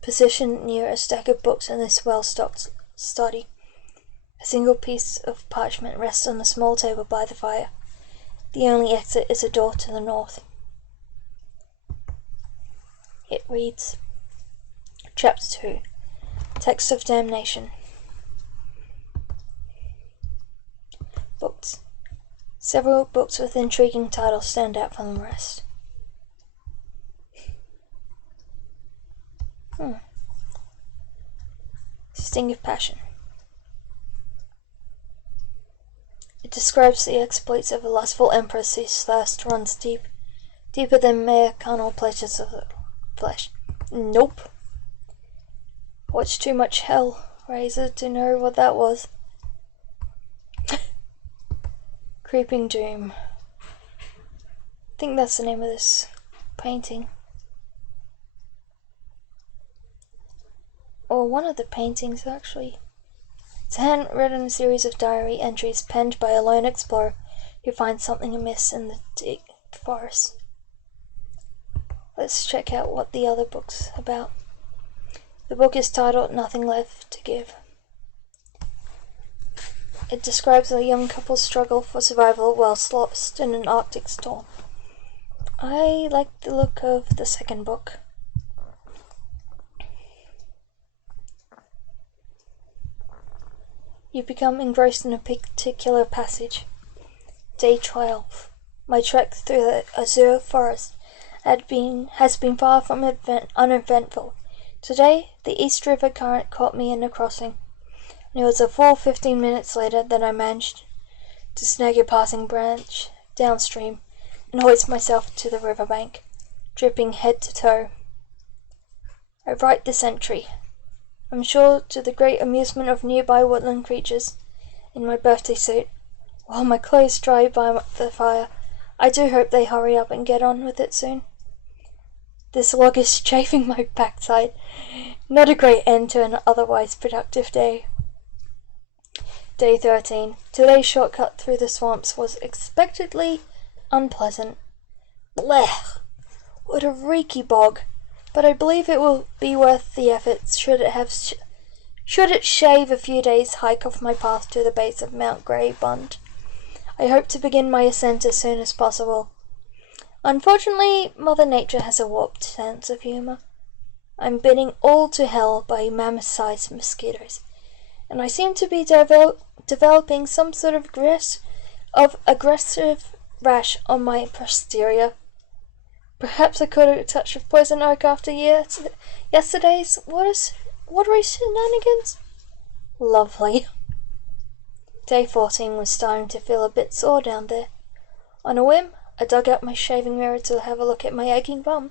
positioned near a stack of books in this well-stocked study. A single piece of parchment rests on a small table by the fire. The only exit is a door to the north. It reads, Chapter 2, Text of Damnation. Books. Several books with intriguing titles stand out from the rest. sting of passion. It describes the exploits of a lustful empress whose thirst runs deeper than mere carnal pleasures of the flesh. Nope. Watched too much Hellraiser to know what that was. Creeping Doom. I think that's the name of this painting. Or one of the paintings, actually. It's a handwritten series of diary entries penned by a lone explorer who finds something amiss in the deep forest. Let's check out what the other book's about. The book is titled Nothing Left to Give. It describes a young couple's struggle for survival whilst lost in an Arctic storm. I like the look of the second book. You become engrossed in a particular passage. Day 12. My trek through the azure forest has been far from uneventful. Today, the East River current caught me in a crossing, and it was a full 15 minutes later that I managed to snag a passing branch downstream and hoist myself to the riverbank, dripping head to toe. I write this entry, I'm sure to the great amusement of nearby woodland creatures, in my birthday suit, while my clothes dry by the fire. I do hope they hurry up and get on with it soon. This log is chafing my backside. Not a great end to an otherwise productive day. Day 13. Today's shortcut through the swamps was expectedly unpleasant. Blech! What a reeky bog! But I believe it will be worth the effort should it shave a few days' hike off my path to the base of Mount Grey Bund. I hope to begin my ascent as soon as possible. Unfortunately, Mother Nature has a warped sense of humour. I'm bidding all to hell by mammoth-sized mosquitoes, and I seem to be developing some sort of aggressive rash on my posterior. Perhaps I caught a touch of poison oak after yesterday's watery shenanigans. Lovely. Day 14 was starting to feel a bit sore down there. On a whim, I dug out my shaving mirror to have a look at my aching bum.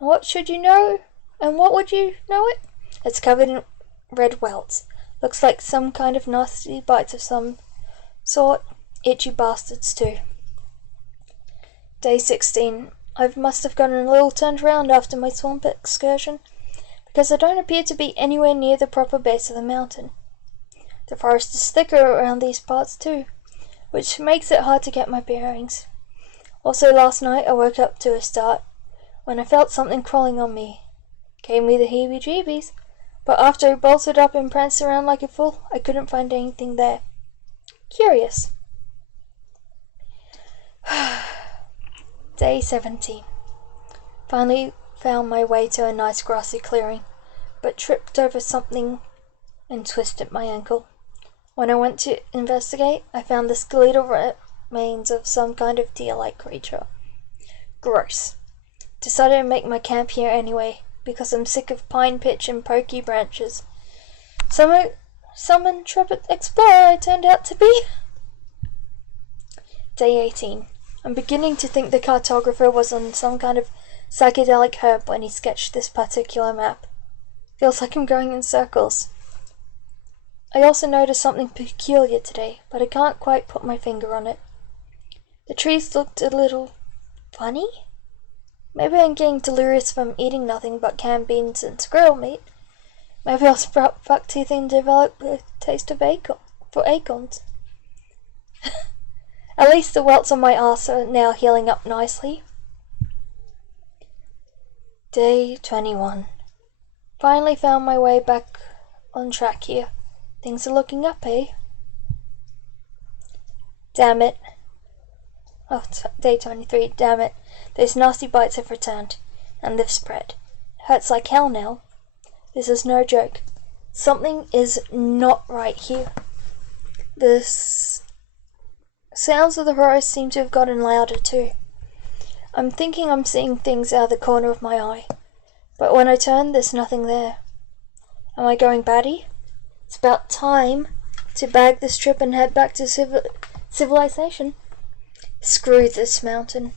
And what would you know it? It's covered in red welts. Looks like some kind of nasty bites of some sort. Itchy bastards too. Day 16. I must have gotten a little turned round after my swamp excursion, because I don't appear to be anywhere near the proper base of the mountain. The forest is thicker around these parts too, which makes it hard to get my bearings. Also last night I woke up to a start when I felt something crawling on me. Gave me the heebie-jeebies, but after I bolted up and pranced around like a fool, I couldn't find anything there. Curious. Day 17. Finally found my way to a nice grassy clearing, but tripped over something and twisted my ankle. When I went to investigate, I found the skeletal remains of some kind of deer-like creature. Gross. Decided to make my camp here anyway, because I'm sick of pine pitch and pokey branches. Some intrepid explorer I turned out to be. Day 18. I'm beginning to think the cartographer was on some kind of psychedelic herb when he sketched this particular map. Feels like I'm going in circles. I also noticed something peculiar today, but I can't quite put my finger on it. The trees looked a little funny. Maybe I'm getting delirious from eating nothing but canned beans and squirrel meat. Maybe I'll sprout buck teeth and develop a taste of acorns. At least the welts on my arse are now healing up nicely. Day 21. Finally found my way back on track here. Things are looking up, eh? Damn it. Day 23. Damn it. Those nasty bites have returned, and they've spread. Hurts like hell now. This is no joke. Something is not right here. The sounds of the forest seem to have gotten louder too. I'm thinking I'm seeing things out of the corner of my eye, but when I turn, there's nothing there. Am I going batty? It's about time to bag this trip and head back to civilization. Screw this mountain.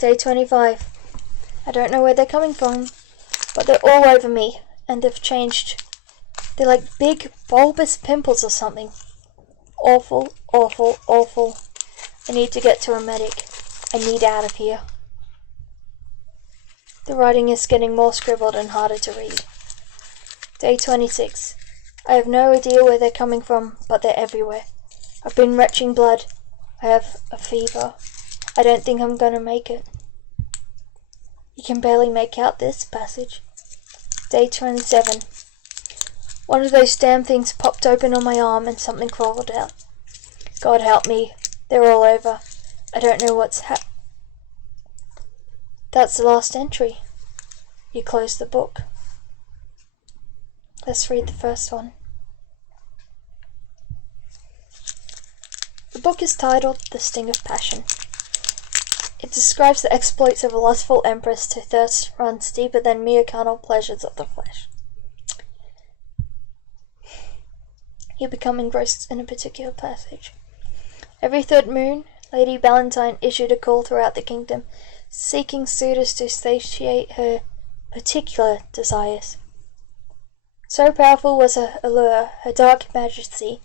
Day 25. I don't know where they're coming from, but they're all over me, and they've changed. They're like big bulbous pimples or something. Awful, awful, awful. I need to get to a medic. I need out of here. The writing is getting more scribbled and harder to read. Day 26. I have no idea where they're coming from, but they're everywhere. I've been retching blood. I have a fever. I don't think I'm gonna make it. You can barely make out this passage. Day 27. One of those damn things popped open on my arm and something crawled out. God help me. They're all over. I don't know what's That's the last entry. You close the book. Let's read the first one. The book is titled The Sting of Passion. It describes the exploits of a lustful empress whose thirst runs deeper than mere carnal pleasures of the flesh. You become engrossed in a particular passage. Every third moon, Lady Valentine issued a call throughout the kingdom, seeking suitors to satiate her particular desires. So powerful was her allure, her dark majesty,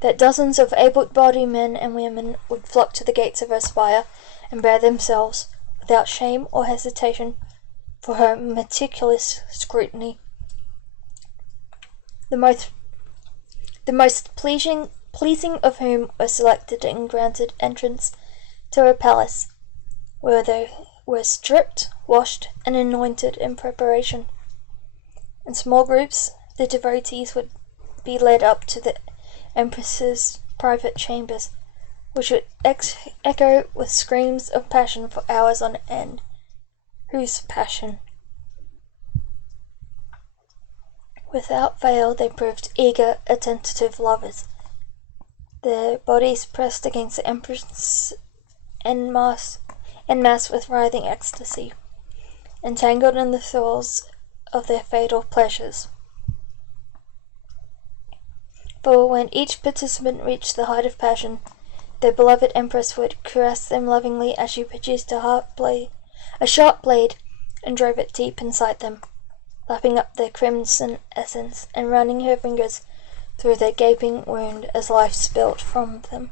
that dozens of able-bodied men and women would flock to the gates of her spire and bear themselves, without shame or hesitation, for her meticulous scrutiny. The most pleasing of whom were selected and granted entrance to her palace, where they were stripped, washed, and anointed in preparation. In small groups, the devotees would be led up to the Empress's private chambers, which would echo with screams of passion for hours on end. Whose passion? Without fail, they proved eager, attentive lovers. Their bodies pressed against the Empress en masse with writhing ecstasy, entangled in the thrills of their fatal pleasures. For when each participant reached the height of passion, their beloved Empress would caress them lovingly as she produced a sharp blade and drove it deep inside them, lapping up their crimson essence and running her fingers through their gaping wound as life spilt from them.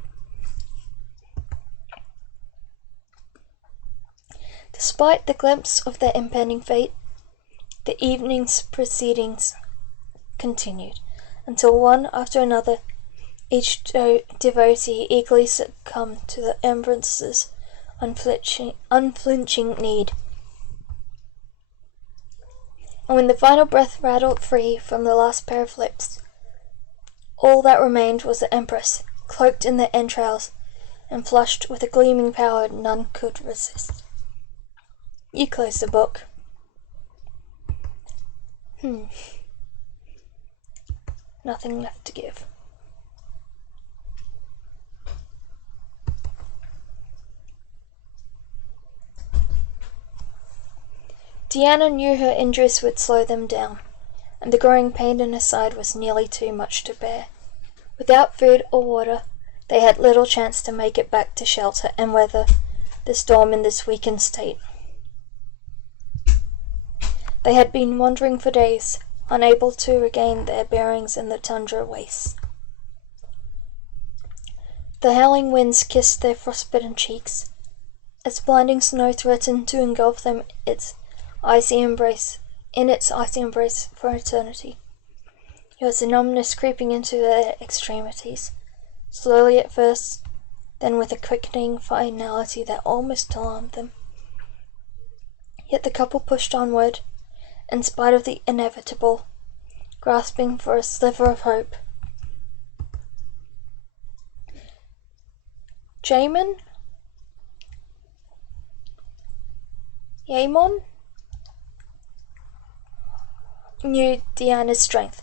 Despite the glimpse of their impending fate, the evening's proceedings continued, until one after another each devotee eagerly succumbed to the Empress's unflinching need. And when the final breath rattled free from the last pair of lips, all that remained was the Empress, cloaked in their entrails, and flushed with a gleaming power none could resist. You close the book. Nothing left to give. Deanna knew her injuries would slow them down, and the growing pain in her side was nearly too much to bear. Without food or water, they had little chance to make it back to shelter and weather the storm in this weakened state. They had been wandering for days, unable to regain their bearings in the tundra wastes. The howling winds kissed their frostbitten cheeks, as blinding snow threatened to engulf them in its icy embrace for eternity. It was the numbness creeping into their extremities, slowly at first, then with a quickening finality that almost alarmed them. Yet the couple pushed onward, in spite of the inevitable, grasping for a sliver of hope. Yaemon knew Deanna's strength.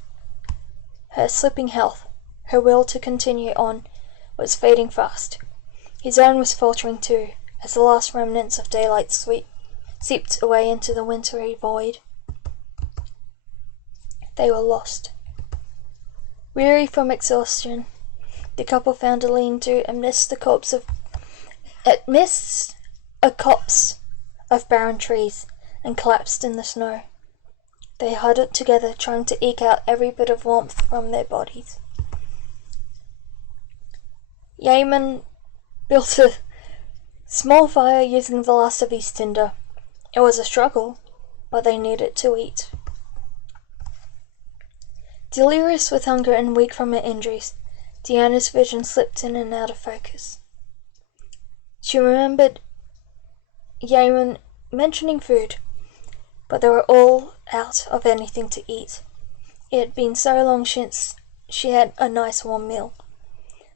Her slipping health, her will to continue on, was fading fast. His own was faltering too, as the last remnants of daylight seeped away into the wintry void. They were lost. Weary from exhaustion, the couple found a lean-to amidst a copse of barren trees, and collapsed in the snow. They huddled together, trying to eke out every bit of warmth from their bodies. Yeaman built a small fire using the last of his tinder. It was a struggle, but they needed to eat. Delirious with hunger and weak from her injuries, Deanna's vision slipped in and out of focus. She remembered Yeaman mentioning food, but they were all out of anything to eat. It had been so long since she had a nice warm meal.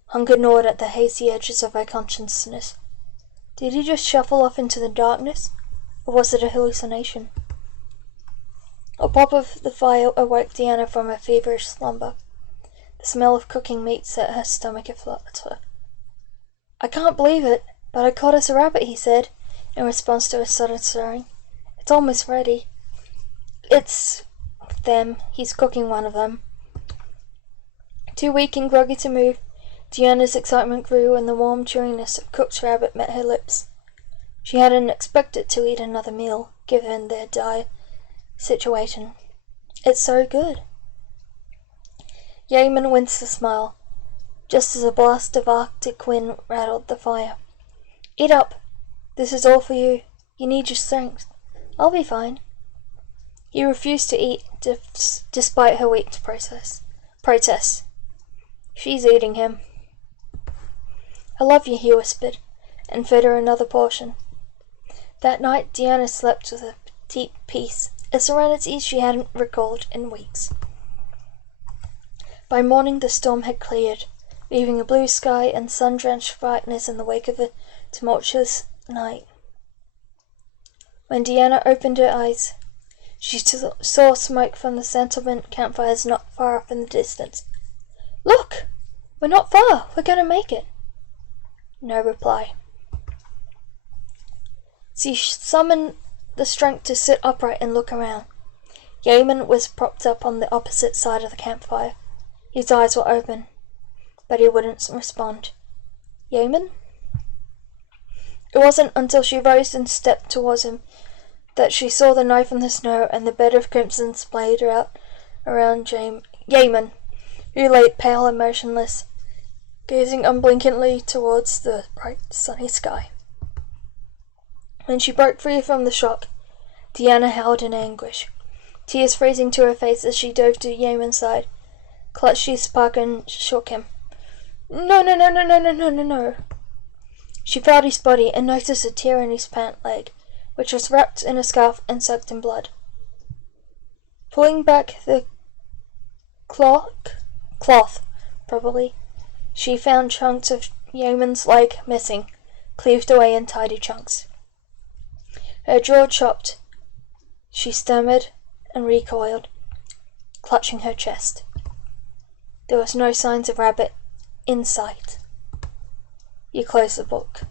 Hunger gnawed at the hazy edges of her consciousness. Did he just shuffle off into the darkness, or was it a hallucination? A pop of the fire awoke Deanna from her feverish slumber. The smell of cooking meat set her stomach aflutter. "I can't believe it, but I caught us a rabbit," he said, in response to a sudden stirring. "It's almost ready." "It's them. He's cooking one of them." Too weak and groggy to move, Deanna's excitement grew when the warm chewiness of cooked rabbit met her lips. She hadn't expected to eat another meal, given their dire situation. "It's so good." Yeaman winced a smile, just as a blast of Arctic wind rattled the fire. "Eat up. This is all for you. You need your strength. I'll be fine." He refused to eat, despite her weak protests. "She's eating him." "I love you," he whispered, and fed her another portion. That night Deanna slept with a deep peace, a serenity she hadn't recalled in weeks. By morning the storm had cleared, leaving a blue sky and sun-drenched brightness in the wake of a tumultuous night. When Deanna opened her eyes, she saw smoke from the settlement campfires not far off in the distance. "Look! We're not far. We're going to make it." No reply. She summoned the strength to sit upright and look around. Yeaman was propped up on the opposite side of the campfire. His eyes were open, but he wouldn't respond. "Yeaman?" It wasn't until she rose and stepped towards him that she saw the knife in the snow and the bed of crimson splayed out around Yeaman, who lay pale and motionless, gazing unblinkingly towards the bright sunny sky. When she broke free from the shock, Deanna howled in anguish, tears freezing to her face as she dove to Yeaman's side, clutched his parka and shook him. "No, no, no, no, no, no, no, no, no." She felt his body and noticed a tear in his pant leg, which was wrapped in a scarf and soaked in blood. Pulling back the cloth, probably, she found chunks of Yeaman's leg missing, cleaved away in tidy chunks. Her jaw chopped. She stammered and recoiled, clutching her chest. There was no signs of rabbit in sight. You close the book.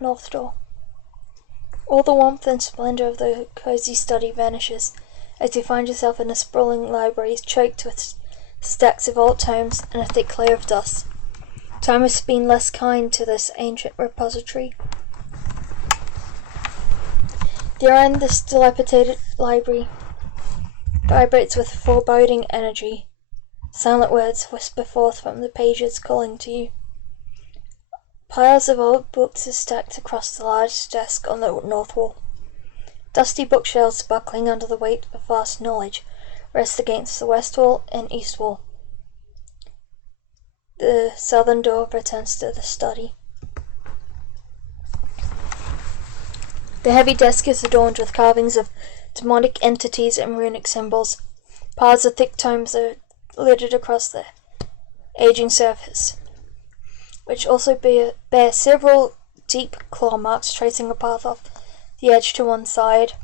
North Door. All the warmth and splendor of the cozy study vanishes as you find yourself in a sprawling library choked with stacks of old tomes and a thick layer of dust. Time has been less kind to this ancient repository. The air in this dilapidated library vibrates with foreboding energy. Silent words whisper forth from the pages calling to you. Piles of old books are stacked across the large desk on the north wall. Dusty bookshelves buckling under the weight of vast knowledge rest against the west wall and east wall. The southern door returns to the study. The heavy desk is adorned with carvings of demonic entities and runic symbols. Piles of thick tomes are littered across the aging surface, which also bear several deep claw marks tracing a path off the edge to one side.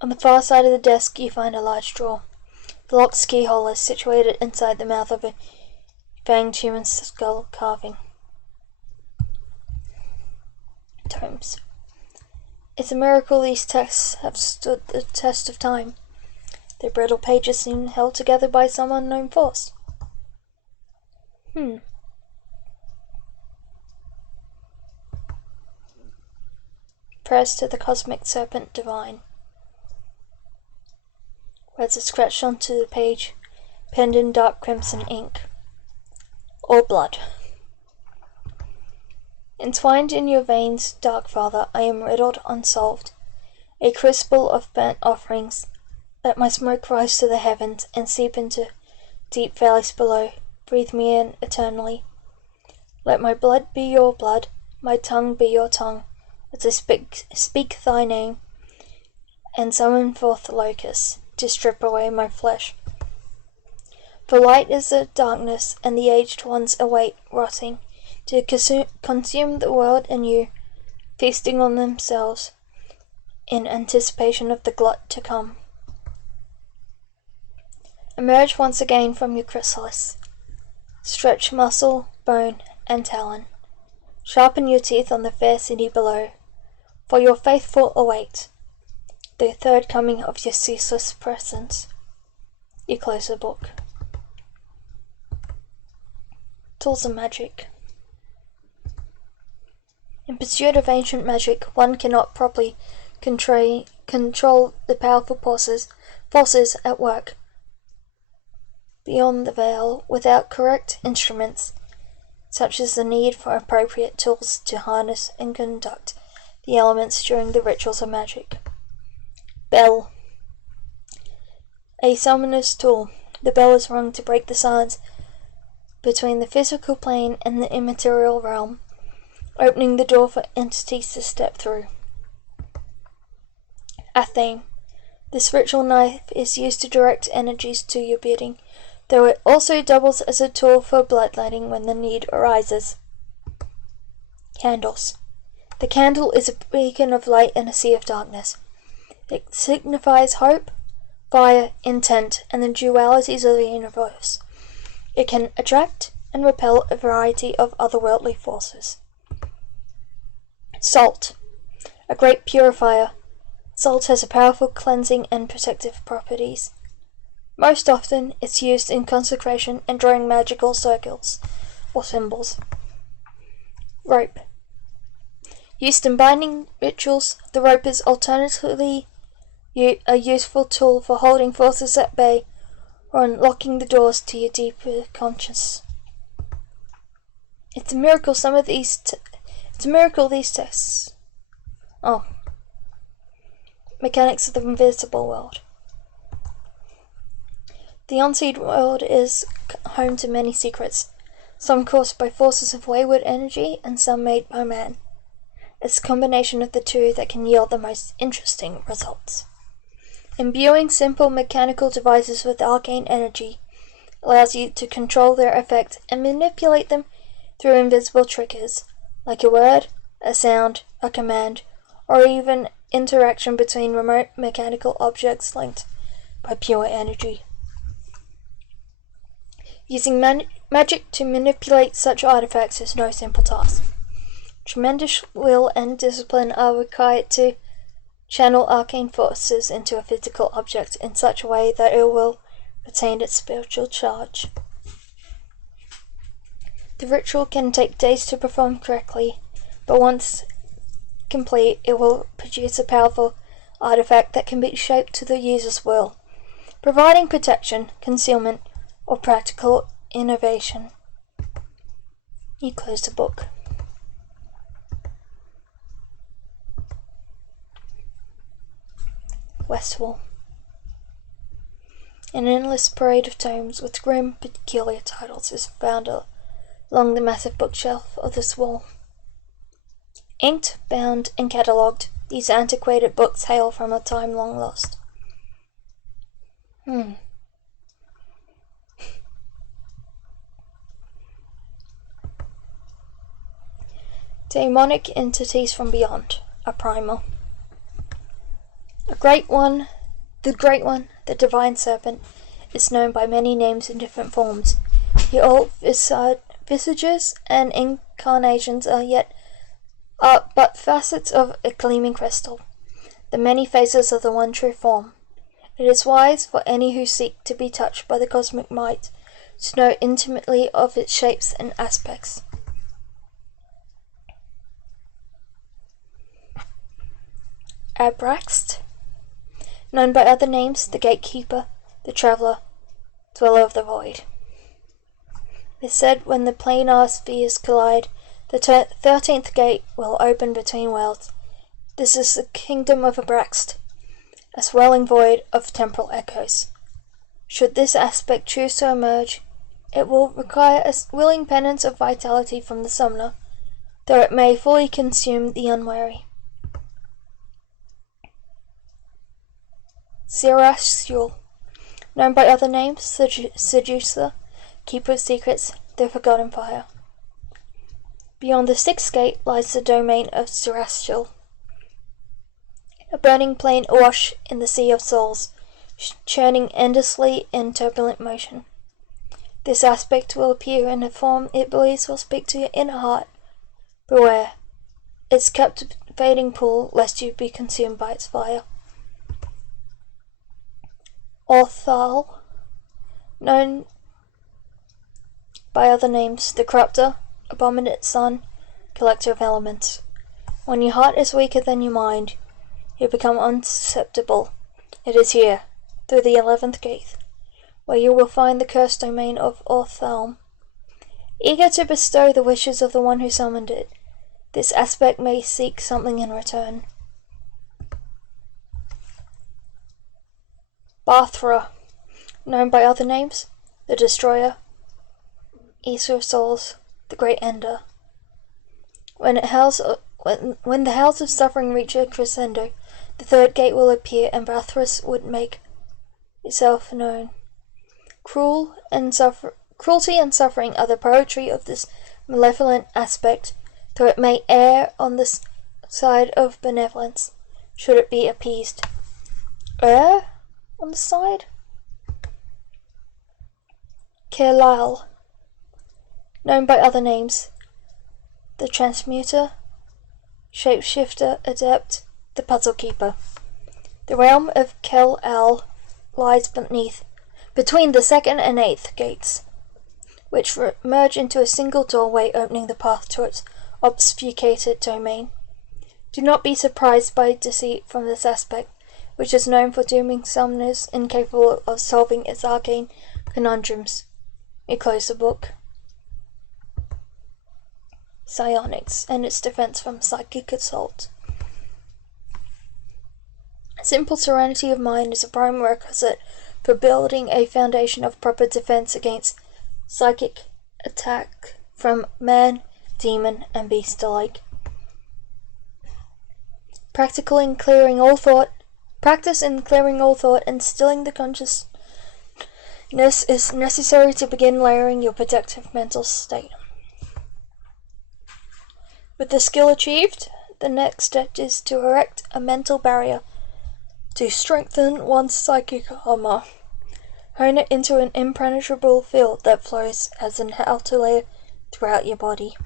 On the far side of the desk you find a large drawer. The lock's keyhole is situated inside the mouth of a fanged human skull carving. Tomes. It's a miracle these texts have stood the test of time. Their brittle pages seem held together by some unknown force. Prayers to the cosmic serpent divine. Words are scratched onto the page, penned in dark crimson ink. Or blood. Entwined in your veins, dark father, I am riddled, unsolved. A crucible of burnt offerings. Let my smoke rise to the heavens and seep into deep valleys below. Breathe me in eternally. Let my blood be your blood, my tongue be your tongue, as I speak thy name, and summon forth the locusts to strip away my flesh. For light is the darkness, and the aged ones await, rotting, to consume the world anew, feasting on themselves, in anticipation of the glut to come. Emerge once again from your chrysalis. Stretch muscle, bone, and talon. Sharpen your teeth on the fair city below, for your faithful await the third coming of your ceaseless presence. You close the book. Tools of magic. In pursuit of ancient magic, one cannot properly control the powerful forces at work beyond the veil without correct instruments, such as the need for appropriate tools to harness and conduct the elements during the rituals of magic. Bell. A summoner's tool. The bell is rung to break the silence between the physical plane and the immaterial realm, opening the door for entities to step through. Athame. This ritual knife is used to direct energies to your bidding, though it also doubles as a tool for bloodletting when the need arises. Candles. The candle is a beacon of light in a sea of darkness. It signifies hope, fire, intent, and the dualities of the universe. It can attract and repel a variety of otherworldly forces. Salt. A great purifier. Salt has a powerful cleansing and protective properties. Most often, it's used in consecration and drawing magical circles or symbols. Rope. Used in binding rituals, the rope is alternatively a useful tool for holding forces at bay or unlocking the doors to your deeper conscious. It's a miracle these tests. Mechanics of the invisible world. The unseen world is home to many secrets, some caused by forces of wayward energy and some made by man. It's a combination of the two that can yield the most interesting results. Imbuing simple mechanical devices with arcane energy allows you to control their effect and manipulate them through invisible triggers, like a word, a sound, a command, or even interaction between remote mechanical objects linked by pure energy. Using magic to manipulate such artifacts is no simple task. Tremendous will and discipline are required to channel arcane forces into a physical object in such a way that it will retain its spiritual charge. The ritual can take days to perform correctly, but once complete, it will produce a powerful artifact that can be shaped to the user's will, providing protection, concealment, or practical innovation. You close the book. Westwall. An endless parade of tomes with grim, peculiar titles is found along the massive bookshelf of this wall. Inked, bound, and catalogued, these antiquated books hail from a time long lost. Demonic entities from beyond, a primer. The Great One, the Divine Serpent, is known by many names in different forms. The old visages and incarnations are but facets of a gleaming crystal, the many faces of the one true form. It is wise for any who seek to be touched by the cosmic might to know intimately of its shapes and aspects. Abraxd, known by other names, the gatekeeper, the traveller, dweller of the void. It is said when the planar spheres collide, the 13th gate will open between worlds. This is the kingdom of Abraxd, a swelling void of temporal echoes. Should this aspect choose to emerge, it will require a willing penance of vitality from the summoner, though it may fully consume the unwary. Zerastial, known by other names, Seducer, Keeper of Secrets, the Forgotten Fire. Beyond the 6th gate lies the domain of Zerastial, a burning plain awash in the sea of souls, churning endlessly in turbulent motion. This aspect will appear in a form it believes will speak to your inner heart. Beware its captivating pull, lest you be consumed by its fire. Orthal, known by other names, the Corrupter, Abominate Son, Collector of Elements. When your heart is weaker than your mind, you become unsusceptible. It is here, through the 11th gate, where you will find the cursed domain of Orthalm. Eager to bestow the wishes of the one who summoned it, this aspect may seek something in return. Bathra, known by other names, the Destroyer, Eater of Souls, the Great Ender. When the hells of suffering reach a crescendo, the 3rd gate will appear and Bathras would make itself known. Cruelty and suffering are the poetry of this malevolent aspect, though it may err on the side of benevolence, should it be appeased. Err on the side? Kerlal, known by other names, the Transmuter, Shapeshifter Adept, the Puzzle Keeper. The realm of Kel-Al lies between the 2nd and 8th gates, which merge into a single doorway opening the path to its obfuscated domain. Do not be surprised by deceit from this aspect, which is known for dooming summoners incapable of solving its arcane conundrums. You close the book. Psionics and its defense from psychic assault. Simple serenity of mind is a prime requisite for building a foundation of proper defense against psychic attack from man, demon, and beast alike. Practice in clearing all thought and stilling the consciousness is necessary to begin layering your protective mental state. With the skill achieved, the next step is to erect a mental barrier to strengthen one's psychic armor. Hone it into an impenetrable field that flows as an outer layer throughout your body.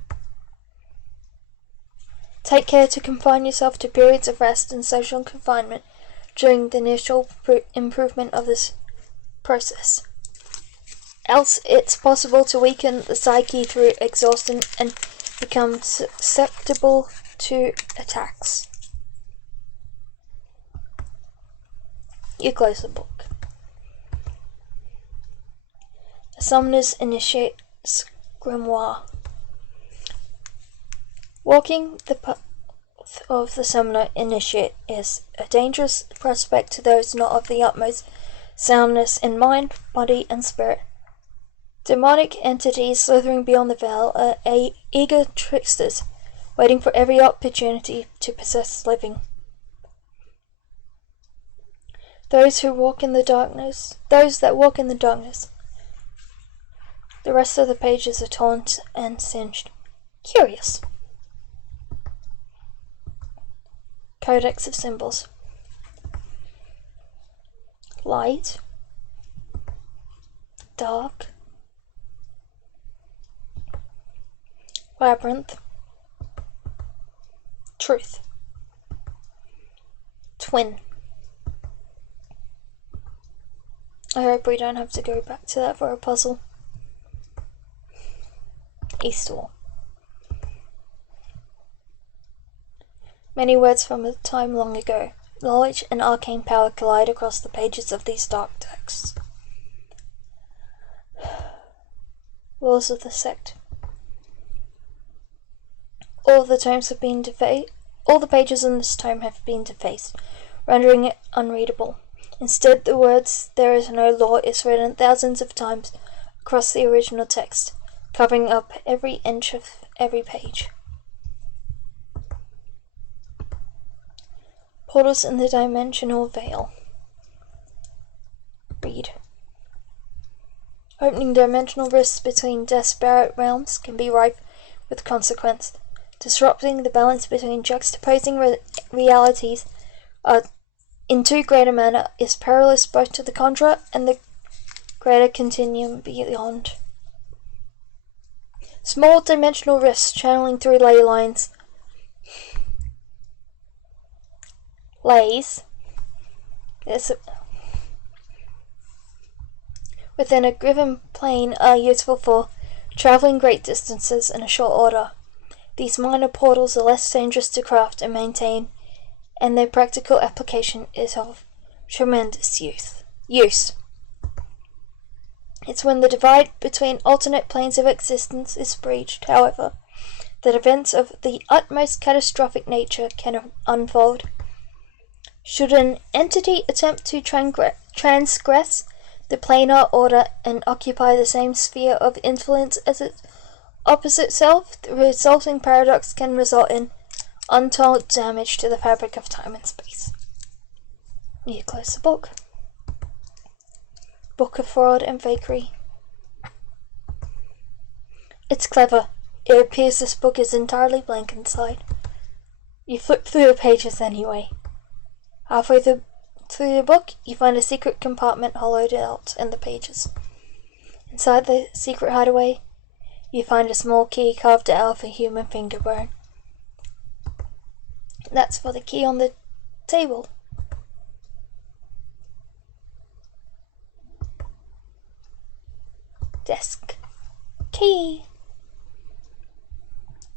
Take care to confine yourself to periods of rest and social confinement during the initial improvement of this process. Else it's possible to weaken the psyche through exhaustion and become susceptible to attacks. You close the book. A summoner's initiate's grimoire. Walking the path of the summoner initiate is a dangerous prospect to those not of the utmost soundness in mind, body, and spirit. Demonic entities slithering beyond the veil are eager tricksters, waiting for every opportunity to possess living. Those that walk in the darkness. The rest of the pages are torn and singed. Curious. Codex of Symbols. Light. Dark. Labyrinth. Truth. Twin. I hope we don't have to go back to that for a puzzle. Eastwall. Many words from a time long ago. Knowledge and arcane power collide across the pages of these dark texts. Laws of the sect. All the pages in this tome have been defaced, rendering it unreadable. Instead, the words "there is no law" is written thousands of times across the original text, covering up every inch of every page. Portals in the dimensional veil. Read. Opening dimensional rifts between disparate realms can be rife with consequence. Disrupting the balance between juxtaposing realities in too great a manner is perilous both to the conjurer and the greater continuum beyond. Small dimensional rifts channeling through ley lines. Lays. Within a given plane are useful for travelling great distances in a short order. These minor portals are less dangerous to craft and maintain, and their practical application is of tremendous use. It's when the divide between alternate planes of existence is breached, however, that events of the utmost catastrophic nature can unfold. Should an entity attempt to transgress the planar order and occupy the same sphere of influence as its opposite self, the resulting paradox can result in untold damage to the fabric of time and space. You close the book. Book of Fraud and Fakery. It's clever. It appears this book is entirely blank inside. You flip through the pages anyway. Halfway through the book, you find a secret compartment hollowed out in the pages. Inside the secret hideaway, you find a small key carved out of a human finger bone. That's for the key on the table. Desk. Key.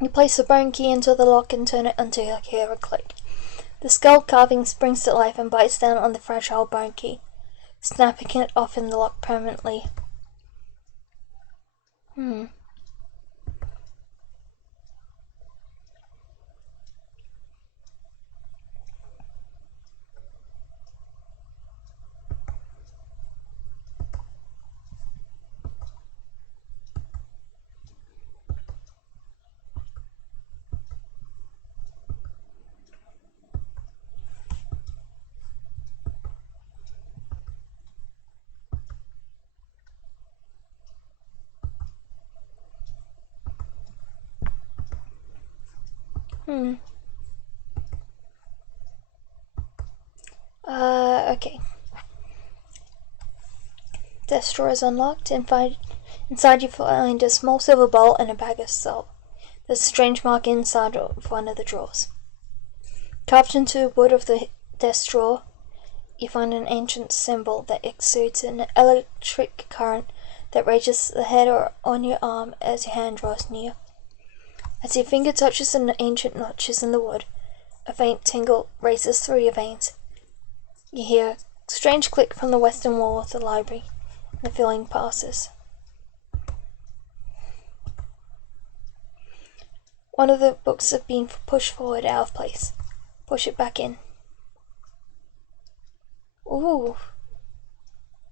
You place the bone key into the lock and turn it until you hear a click. The skull carving springs to life and bites down on the fragile bone key, snapping it off in the lock permanently. Okay. Desk drawer is unlocked, and inside you find a small silver bowl and a bag of salt. There's a strange mark inside of one of the drawers. Carved into the wood of the desk drawer, you find an ancient symbol that exudes an electric current that rages the head or on your arm as your hand draws near. As your finger touches the ancient notches in the wood, a faint tingle races through your veins. You hear a strange click from the western wall of the library, and the feeling passes. One of the books have been pushed forward out of place. Push it back in. Ooh.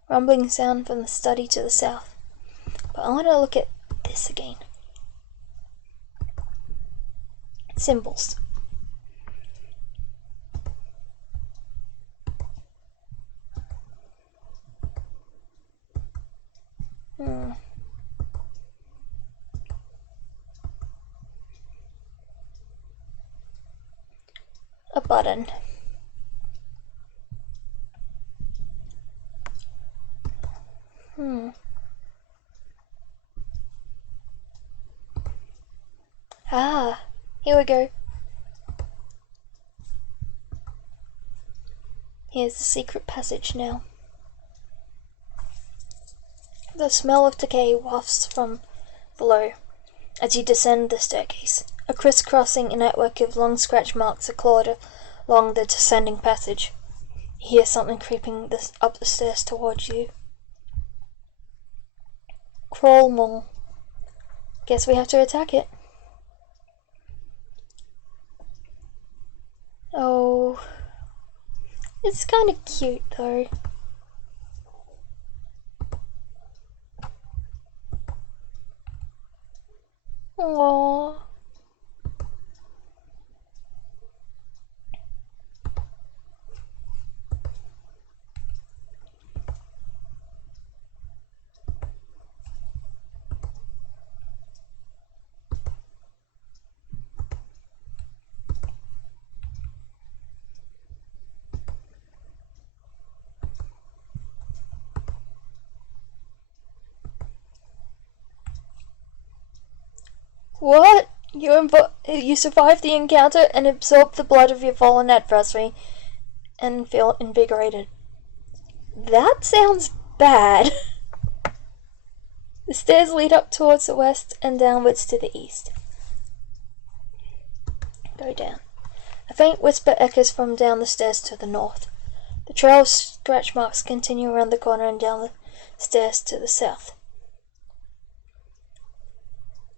Rumbling sound from the study to the south. But I want to look at this again. Symbols. A button. Ah, here we go. Here's the secret passage now. The smell of decay wafts from below as you descend the staircase. A crisscrossing network of long scratch marks are clawed along the descending passage. You hear something creeping up the stairs towards you. Crawl more. Guess we have to attack it. Oh, it's kind of cute though. Aww. What? You survived the encounter and absorbed the blood of your fallen adversary and feel invigorated. That sounds bad. The stairs lead up towards the west and downwards to the east. Go down. A faint whisper echoes from down the stairs to the north. The trail of scratch marks continue around the corner and down the stairs to the south.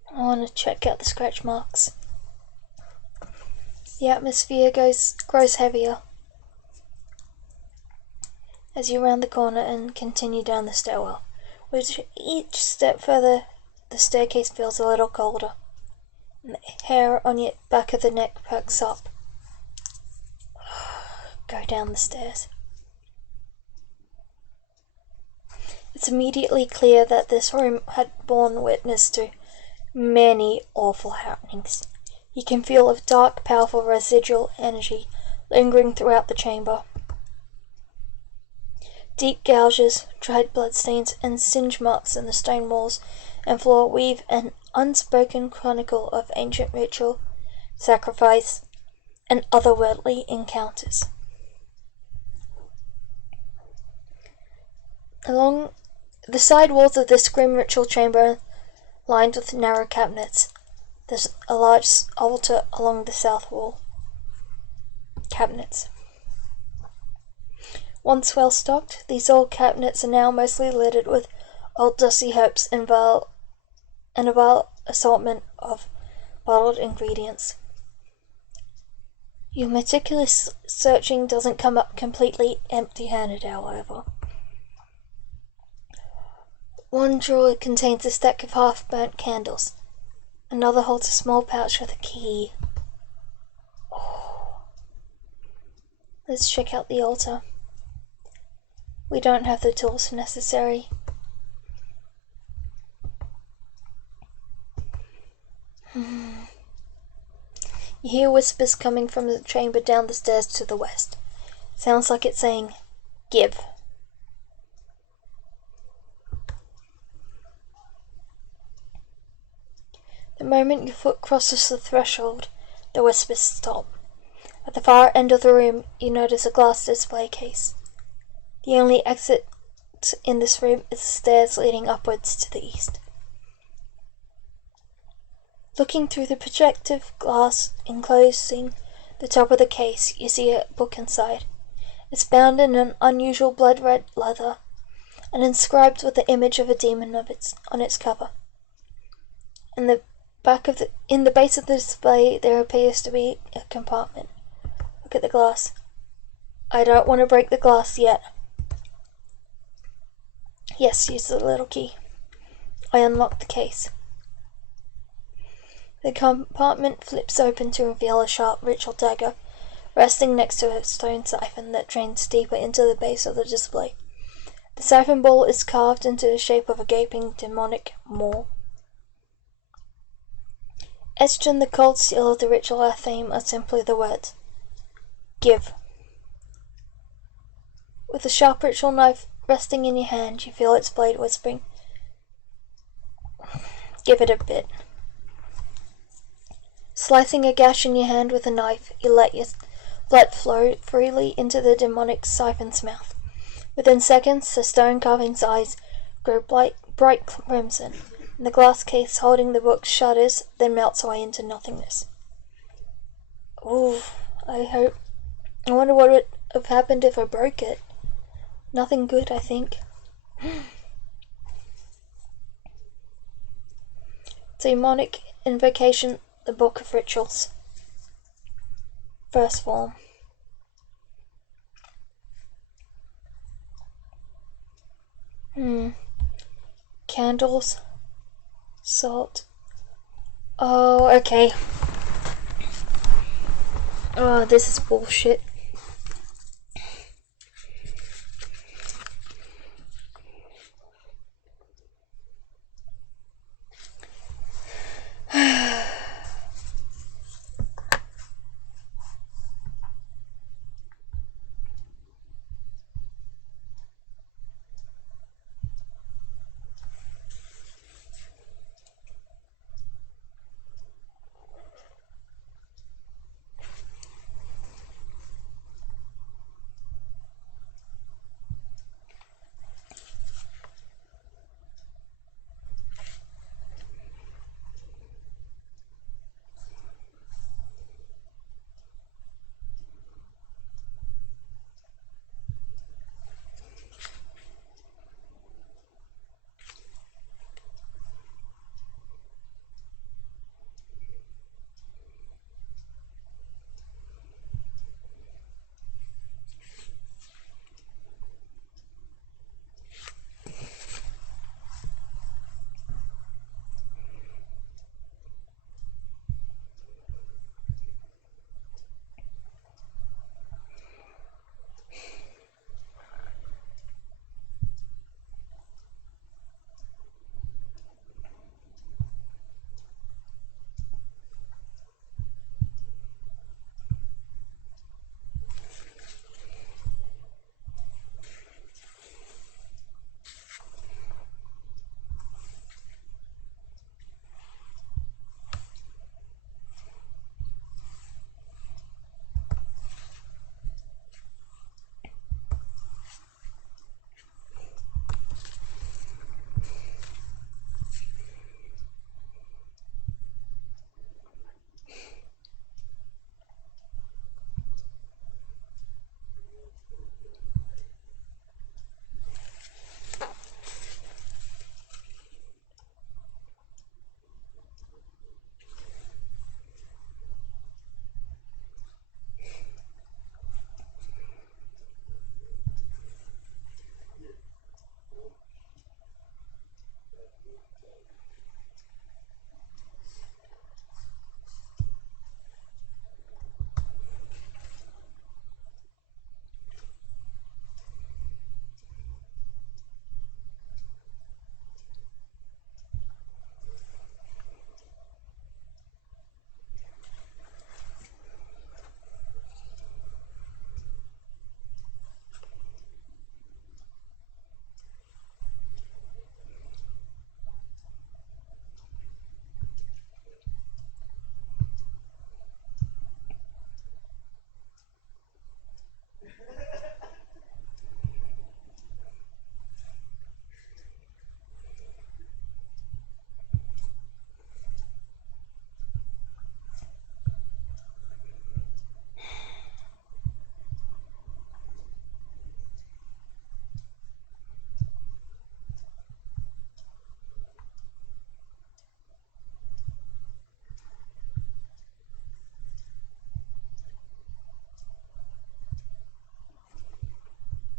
I want to check out the scratch marks. The atmosphere grows heavier as you round the corner and continue down the stairwell. With each step further, the staircase feels a little colder, and the hair on your back of the neck perks up. Go down the stairs. It's immediately clear that this room had borne witness to many awful happenings. You can feel a dark, powerful residual energy lingering throughout the chamber. Deep gouges, dried bloodstains, and singe marks in the stone walls and floor weave an unspoken chronicle of ancient ritual, sacrifice, and otherworldly encounters. Along the side walls of this grim ritual chamber, lined with narrow cabinets, there's a large altar along the south wall. Cabinets. Once well stocked, these old cabinets are now mostly littered with old dusty herbs and a vile assortment of bottled ingredients. Your meticulous searching doesn't come up completely empty-handed, however. One drawer contains a stack of half-burnt candles. Another holds a small pouch with a key. Oh. Let's check out the altar. We don't have the tools necessary. You hear whispers coming from the chamber down the stairs to the west. Sounds like it's saying, "Give." The moment your foot crosses the threshold, the whispers stop. At the far end of the room, you notice a glass display case. The only exit in this room is the stairs leading upwards to the east. Looking through the projective glass enclosing the top of the case, you see a book inside. It's bound in an unusual blood-red leather and inscribed with the image of a demon on its cover. In the base of the display, there appears to be a compartment. Look at the glass. I don't want to break the glass yet. Yes, use the little key. I unlock the case. The compartment flips open to reveal a sharp ritual dagger resting next to a stone siphon that drains deeper into the base of the display. The siphon bowl is carved into the shape of a gaping demonic maw. Etched in the cold seal of the ritual theme are simply the words, "Give." With the sharp ritual knife resting in your hand, you feel its blade whispering, "Give it a bit." Slicing a gash in your hand with a knife, you let your Blood flowed freely into the demonic siphon's mouth. Within seconds, the stone carving's eyes grew bright crimson, and the glass case holding the book shudders, then melts away into nothingness. Ooh, I wonder what would have happened if I broke it. Nothing good, I think. Demonic Invocation, the Book of Rituals. First form. Candles. Salt. Oh, okay. Oh, this is bullshit.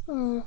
Hmm.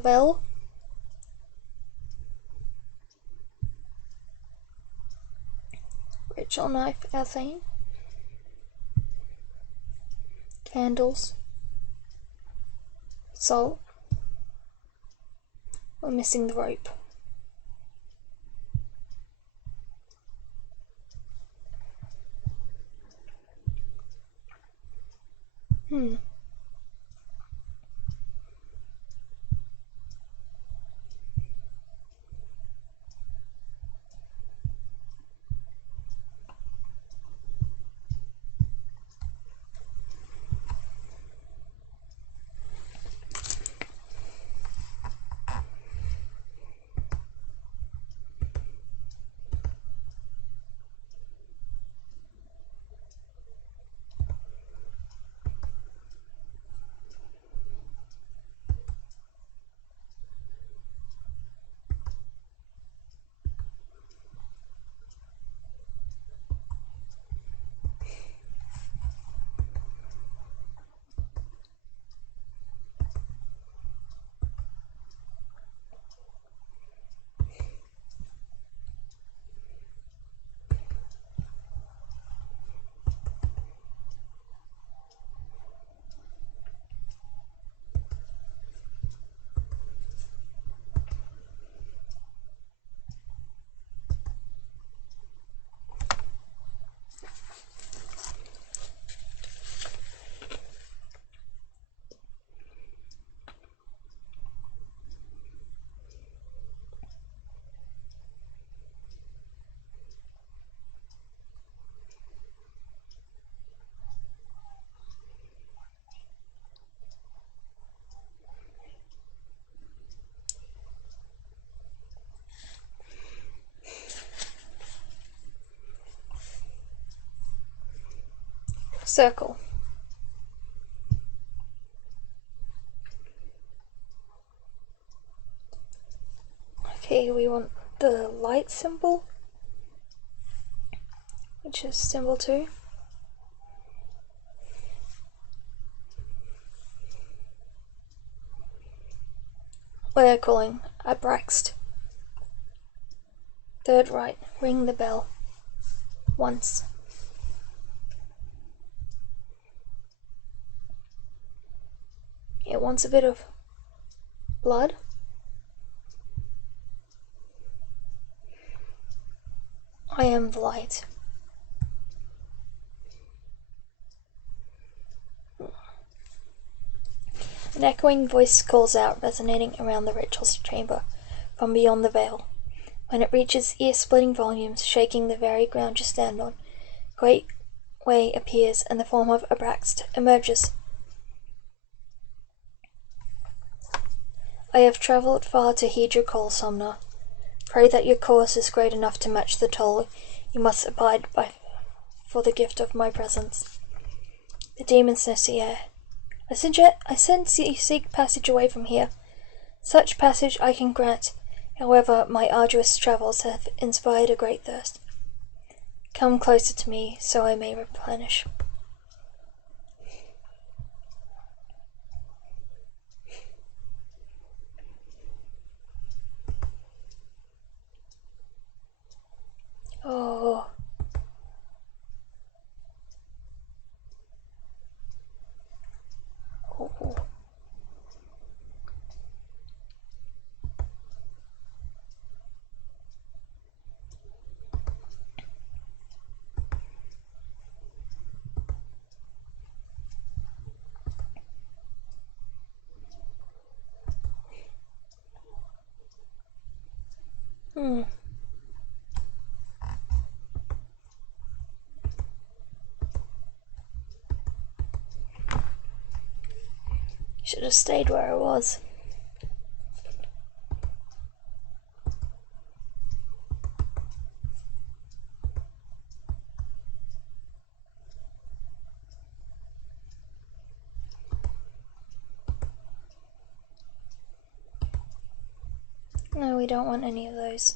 the bell. Ritual knife, ethane. Candles. Salt. We're missing the rope. Circle. Okay, we want the light symbol, which is symbol 2. We're calling Abraxed. Third right, ring the bell once. It wants a bit of blood. I am the light. An echoing voice calls out, resonating around the ritual chamber from beyond the veil. When it reaches ear-splitting volumes, shaking the very ground you stand on, a great way appears and the form of Abraxed emerges. I have travelled far to heed your call, Somna. Pray that your course is great enough to match the toll you must abide by for the gift of my presence. The demon sniffs the air. I sense you seek passage away from here. Such passage I can grant. However, my arduous travels have inspired a great thirst. Come closer to me, so I may replenish. Oh. Oh. Should have stayed where I was. No, we don't want any of those.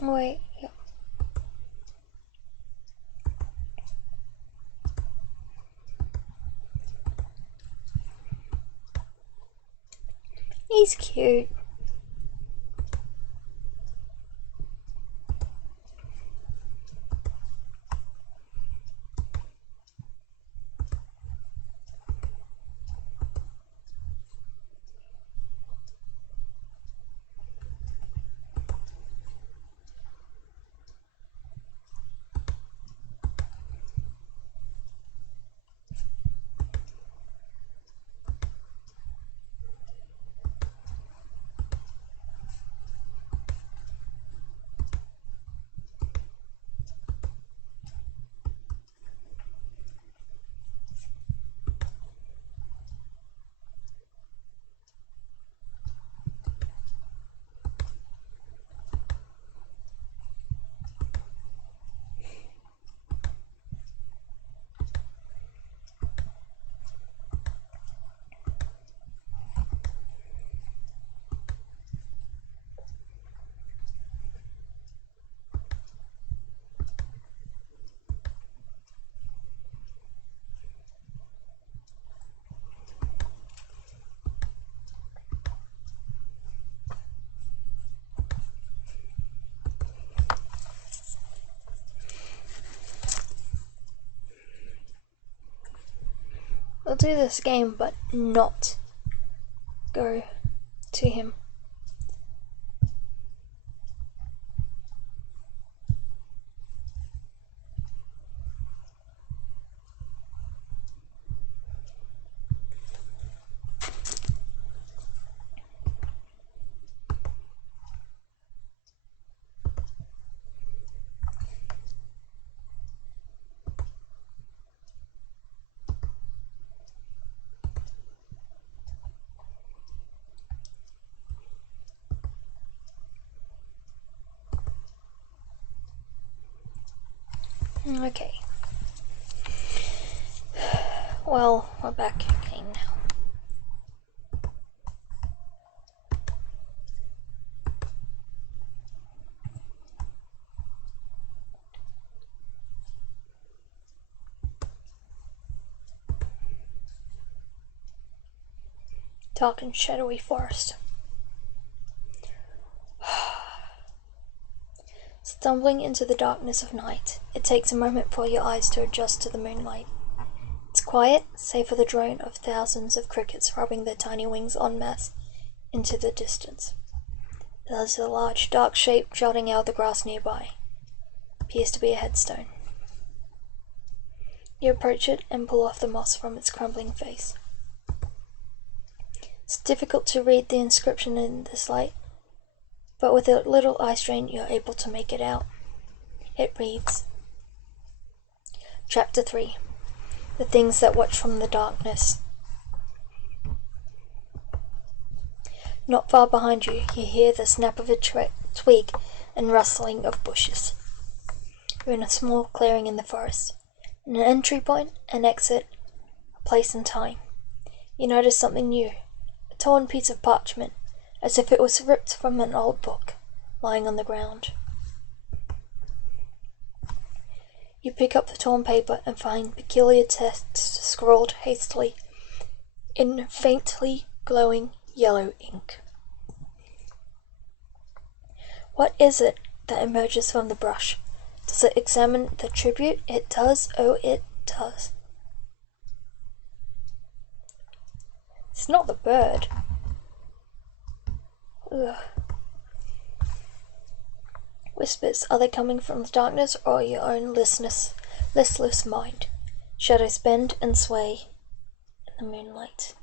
Wait, yeah. He's cute. We'll do this game, but not go to him. Okay. Well, we're back again now. Dark and shadowy forest. Stumbling into the darkness of night, it takes a moment for your eyes to adjust to the moonlight. It's quiet, save for the drone of thousands of crickets rubbing their tiny wings en masse into the distance. There's a large, dark shape jutting out of the grass nearby. Appears to be a headstone. You approach it and pull off the moss from its crumbling face. It's difficult to read the inscription in this light, but with a little eye strain you're able to make it out. It reads, Chapter 3. The Things That Watch from the Darkness. Not far behind you, you hear the snap of a twig and rustling of bushes. You're in a small clearing in the forest. An entry point, an exit, a place and time. You notice something new, a torn piece of parchment, as if it was ripped from an old book, lying on the ground. You pick up the torn paper and find peculiar text scrawled hastily in faintly glowing yellow ink. What is it that emerges from the brush? Does it examine the tribute? It does. Oh, it does. It's not the bird. Ugh. Whispers, are they coming from the darkness or your own listless mind? Shadows bend and sway in the moonlight.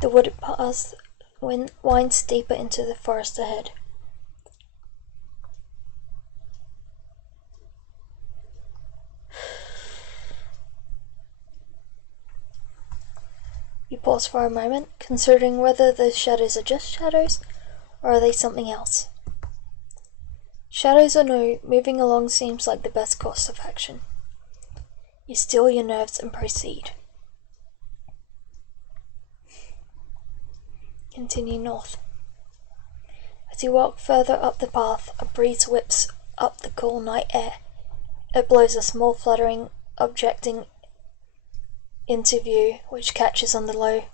The wooded path winds deeper into the forest ahead. You pause for a moment, considering whether those shadows are just shadows, or are they something else? Shadows or no, moving along seems like the best course of action. You still your nerves and proceed. Continue north. A As you walk further up the path, a breeze whips up the cool night air. It blows a small fluttering object into view, which catches on the low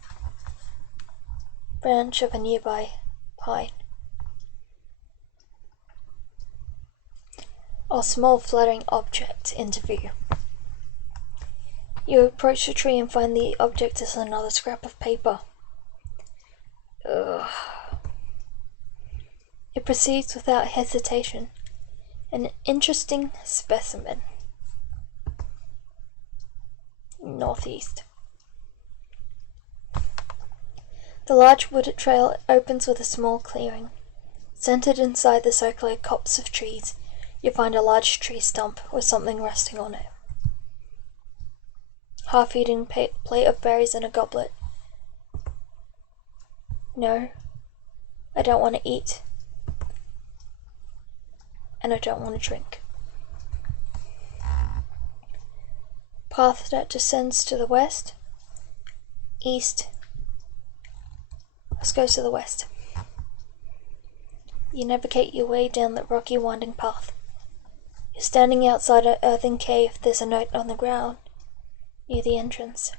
branch of a nearby pine. A small fluttering object into view. You approach the tree and find the object is another scrap of paper. Ugh. It proceeds without hesitation. An interesting specimen. Northeast. The large wooded trail opens with a small clearing. Centered inside the circular copse of trees, you find a large tree stump with something resting on it. Half-eaten plate of berries and a goblet. No, I don't want to eat. And I don't want to drink. Path that descends to the west, east. Let's go to the west. You navigate your way down the rocky winding path. You're standing outside an earthen cave. There's a note on the ground near the entrance.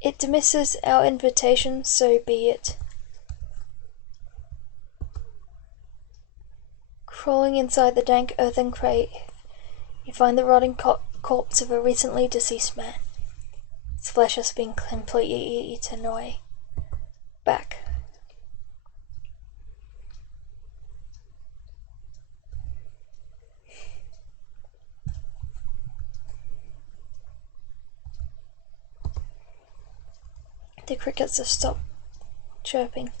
It dismisses our invitation, so be it. Crawling inside the dank earthen cave, you find the rotting corpse of a recently deceased man. Its flesh has been completely eaten away. Back. The crickets have stopped chirping.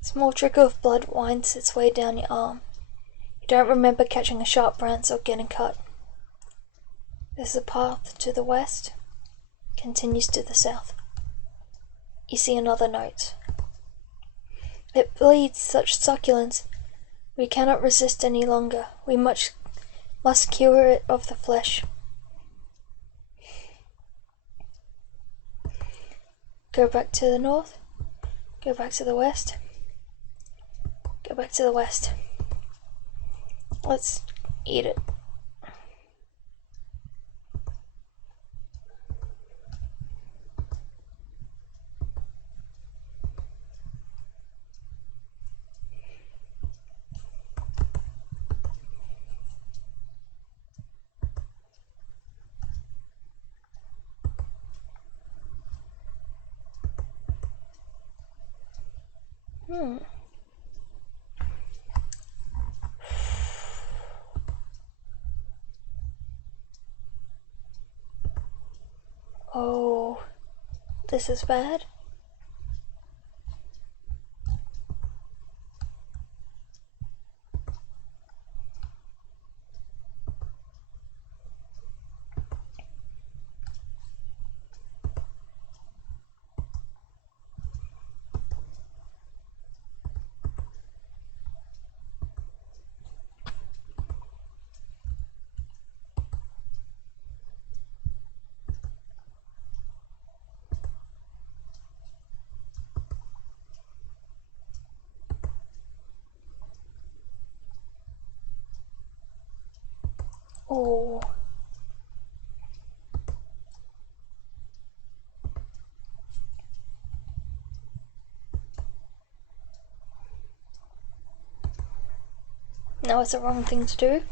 A small trickle of blood winds its way down your arm. You don't remember catching a sharp branch or getting cut. There's a path to the west, continues to the south. You see another note. It bleeds such succulence. We cannot resist any longer. We must cure it of the flesh. Go back to the north. Go back to the west. Go back to the west. Let's eat it. Oh, this is bad. Oh. Now it's the wrong thing to do.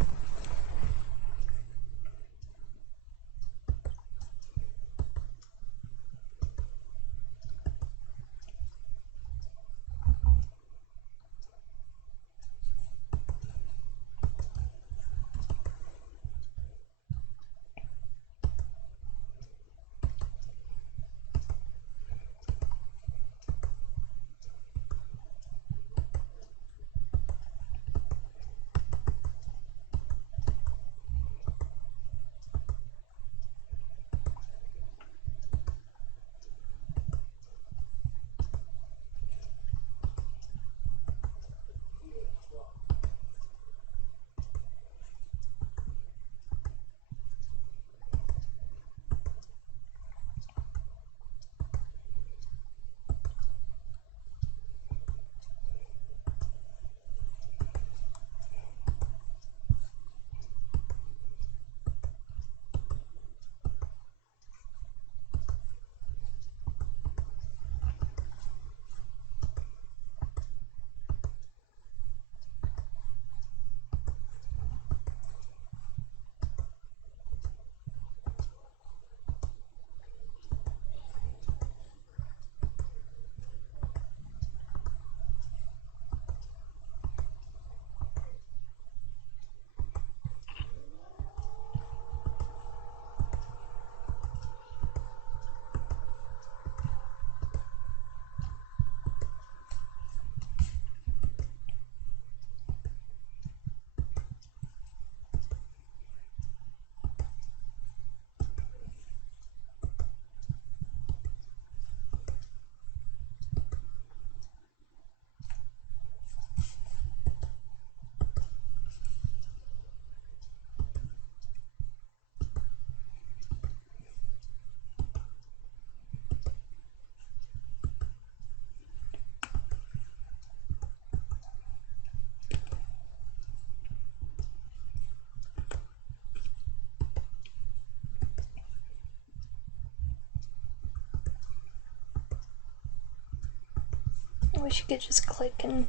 I wish you could just click and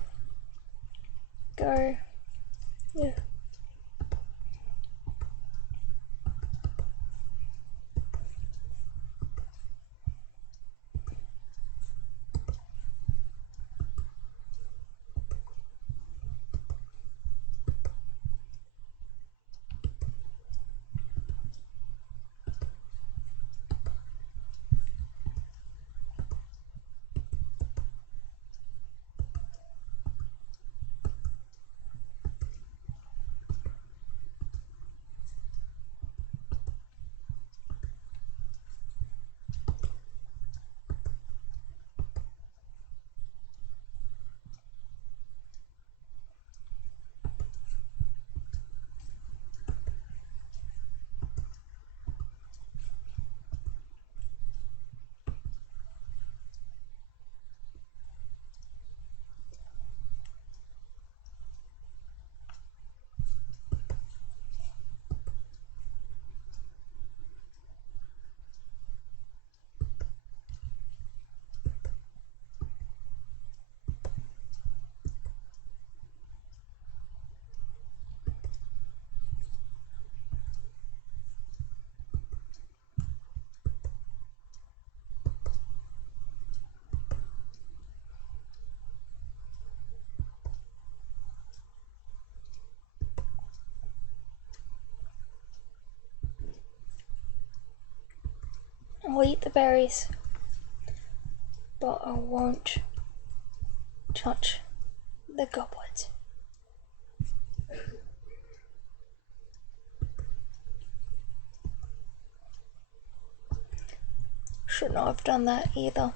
go. Yeah. I'll eat the berries, but I won't touch the goblet. Should not have done that either.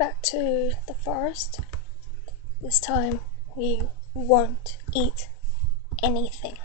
back to the forest. This time we won't eat anything.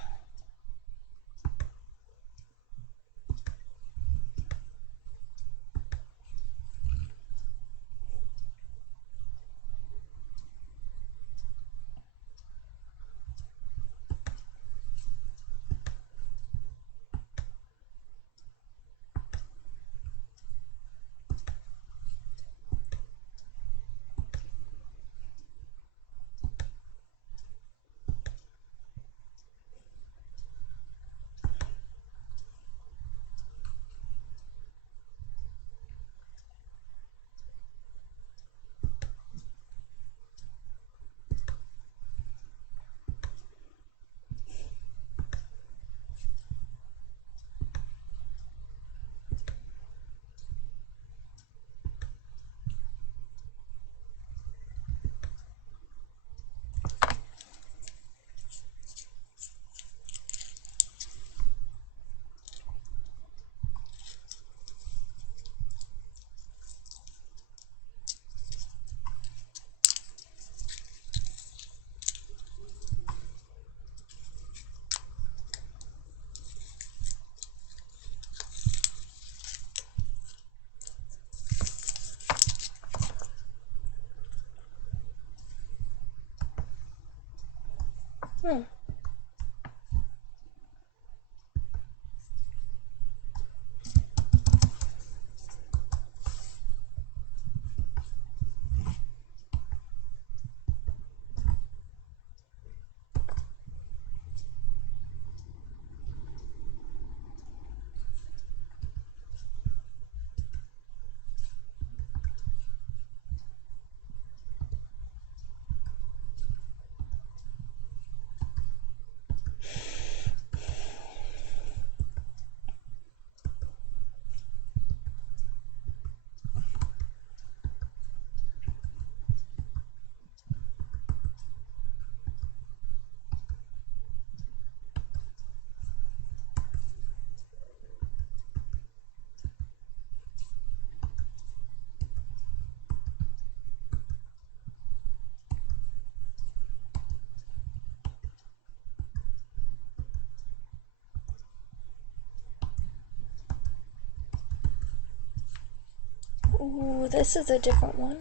Ooh, this is a different one.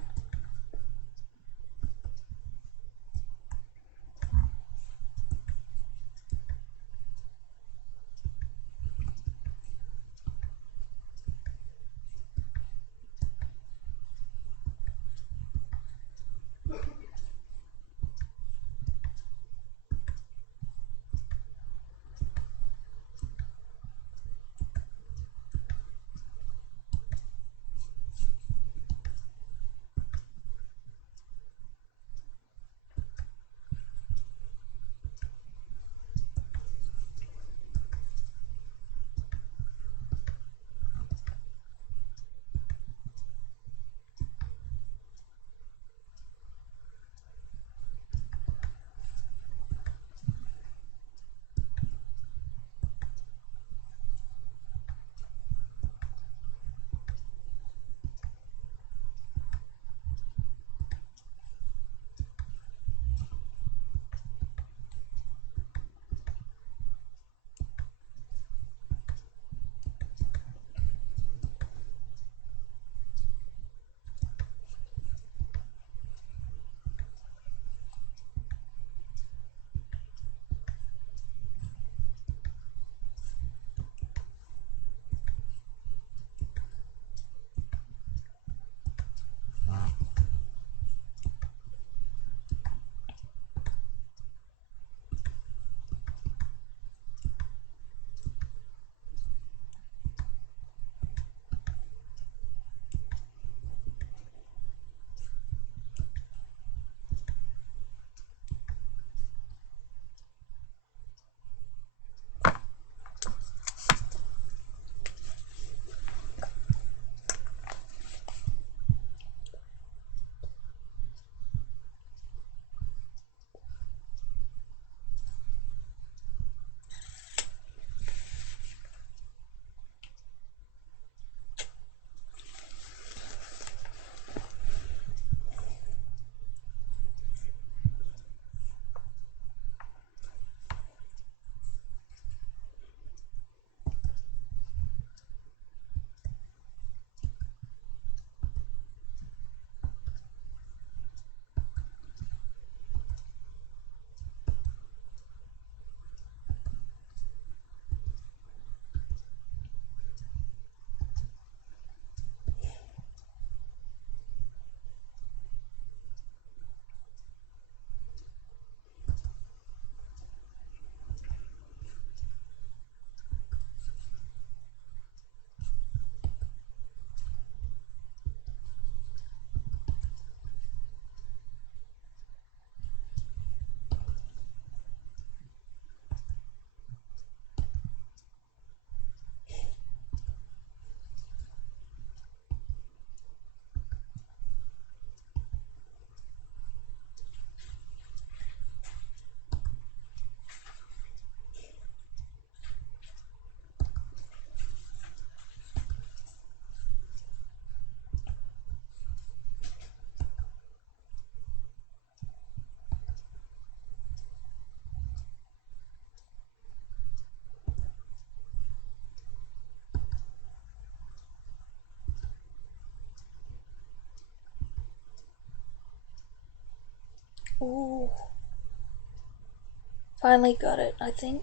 Finally got it, I think.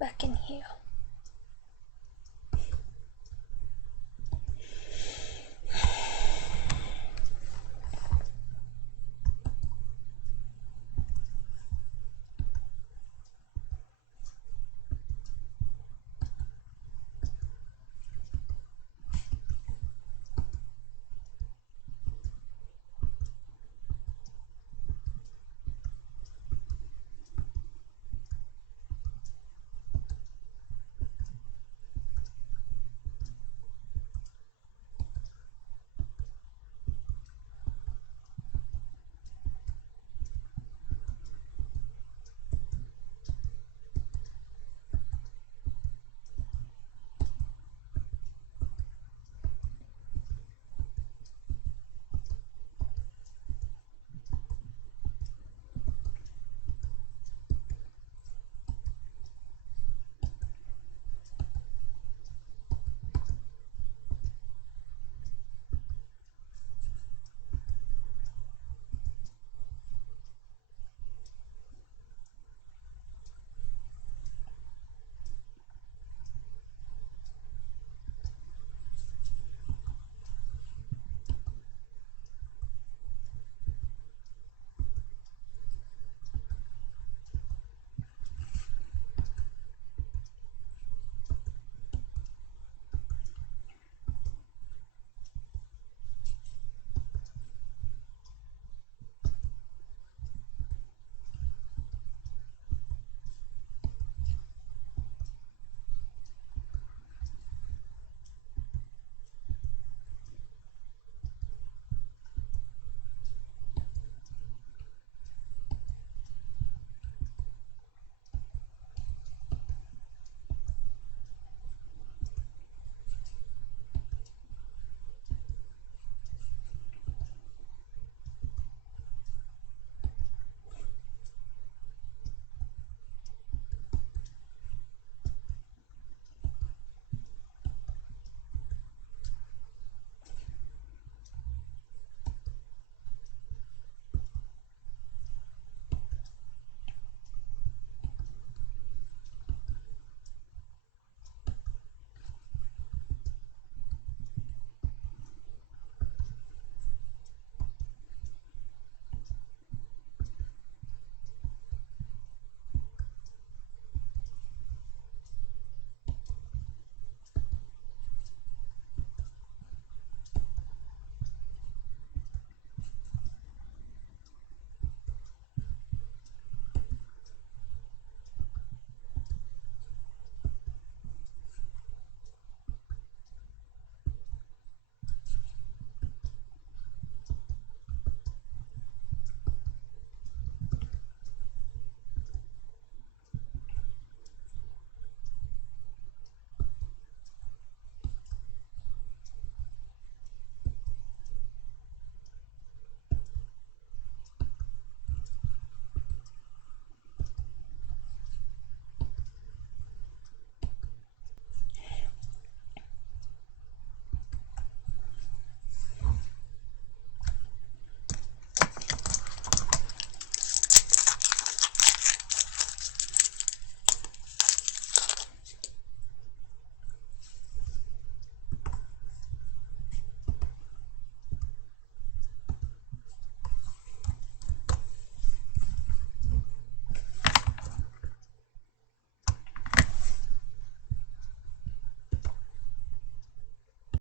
Back in here.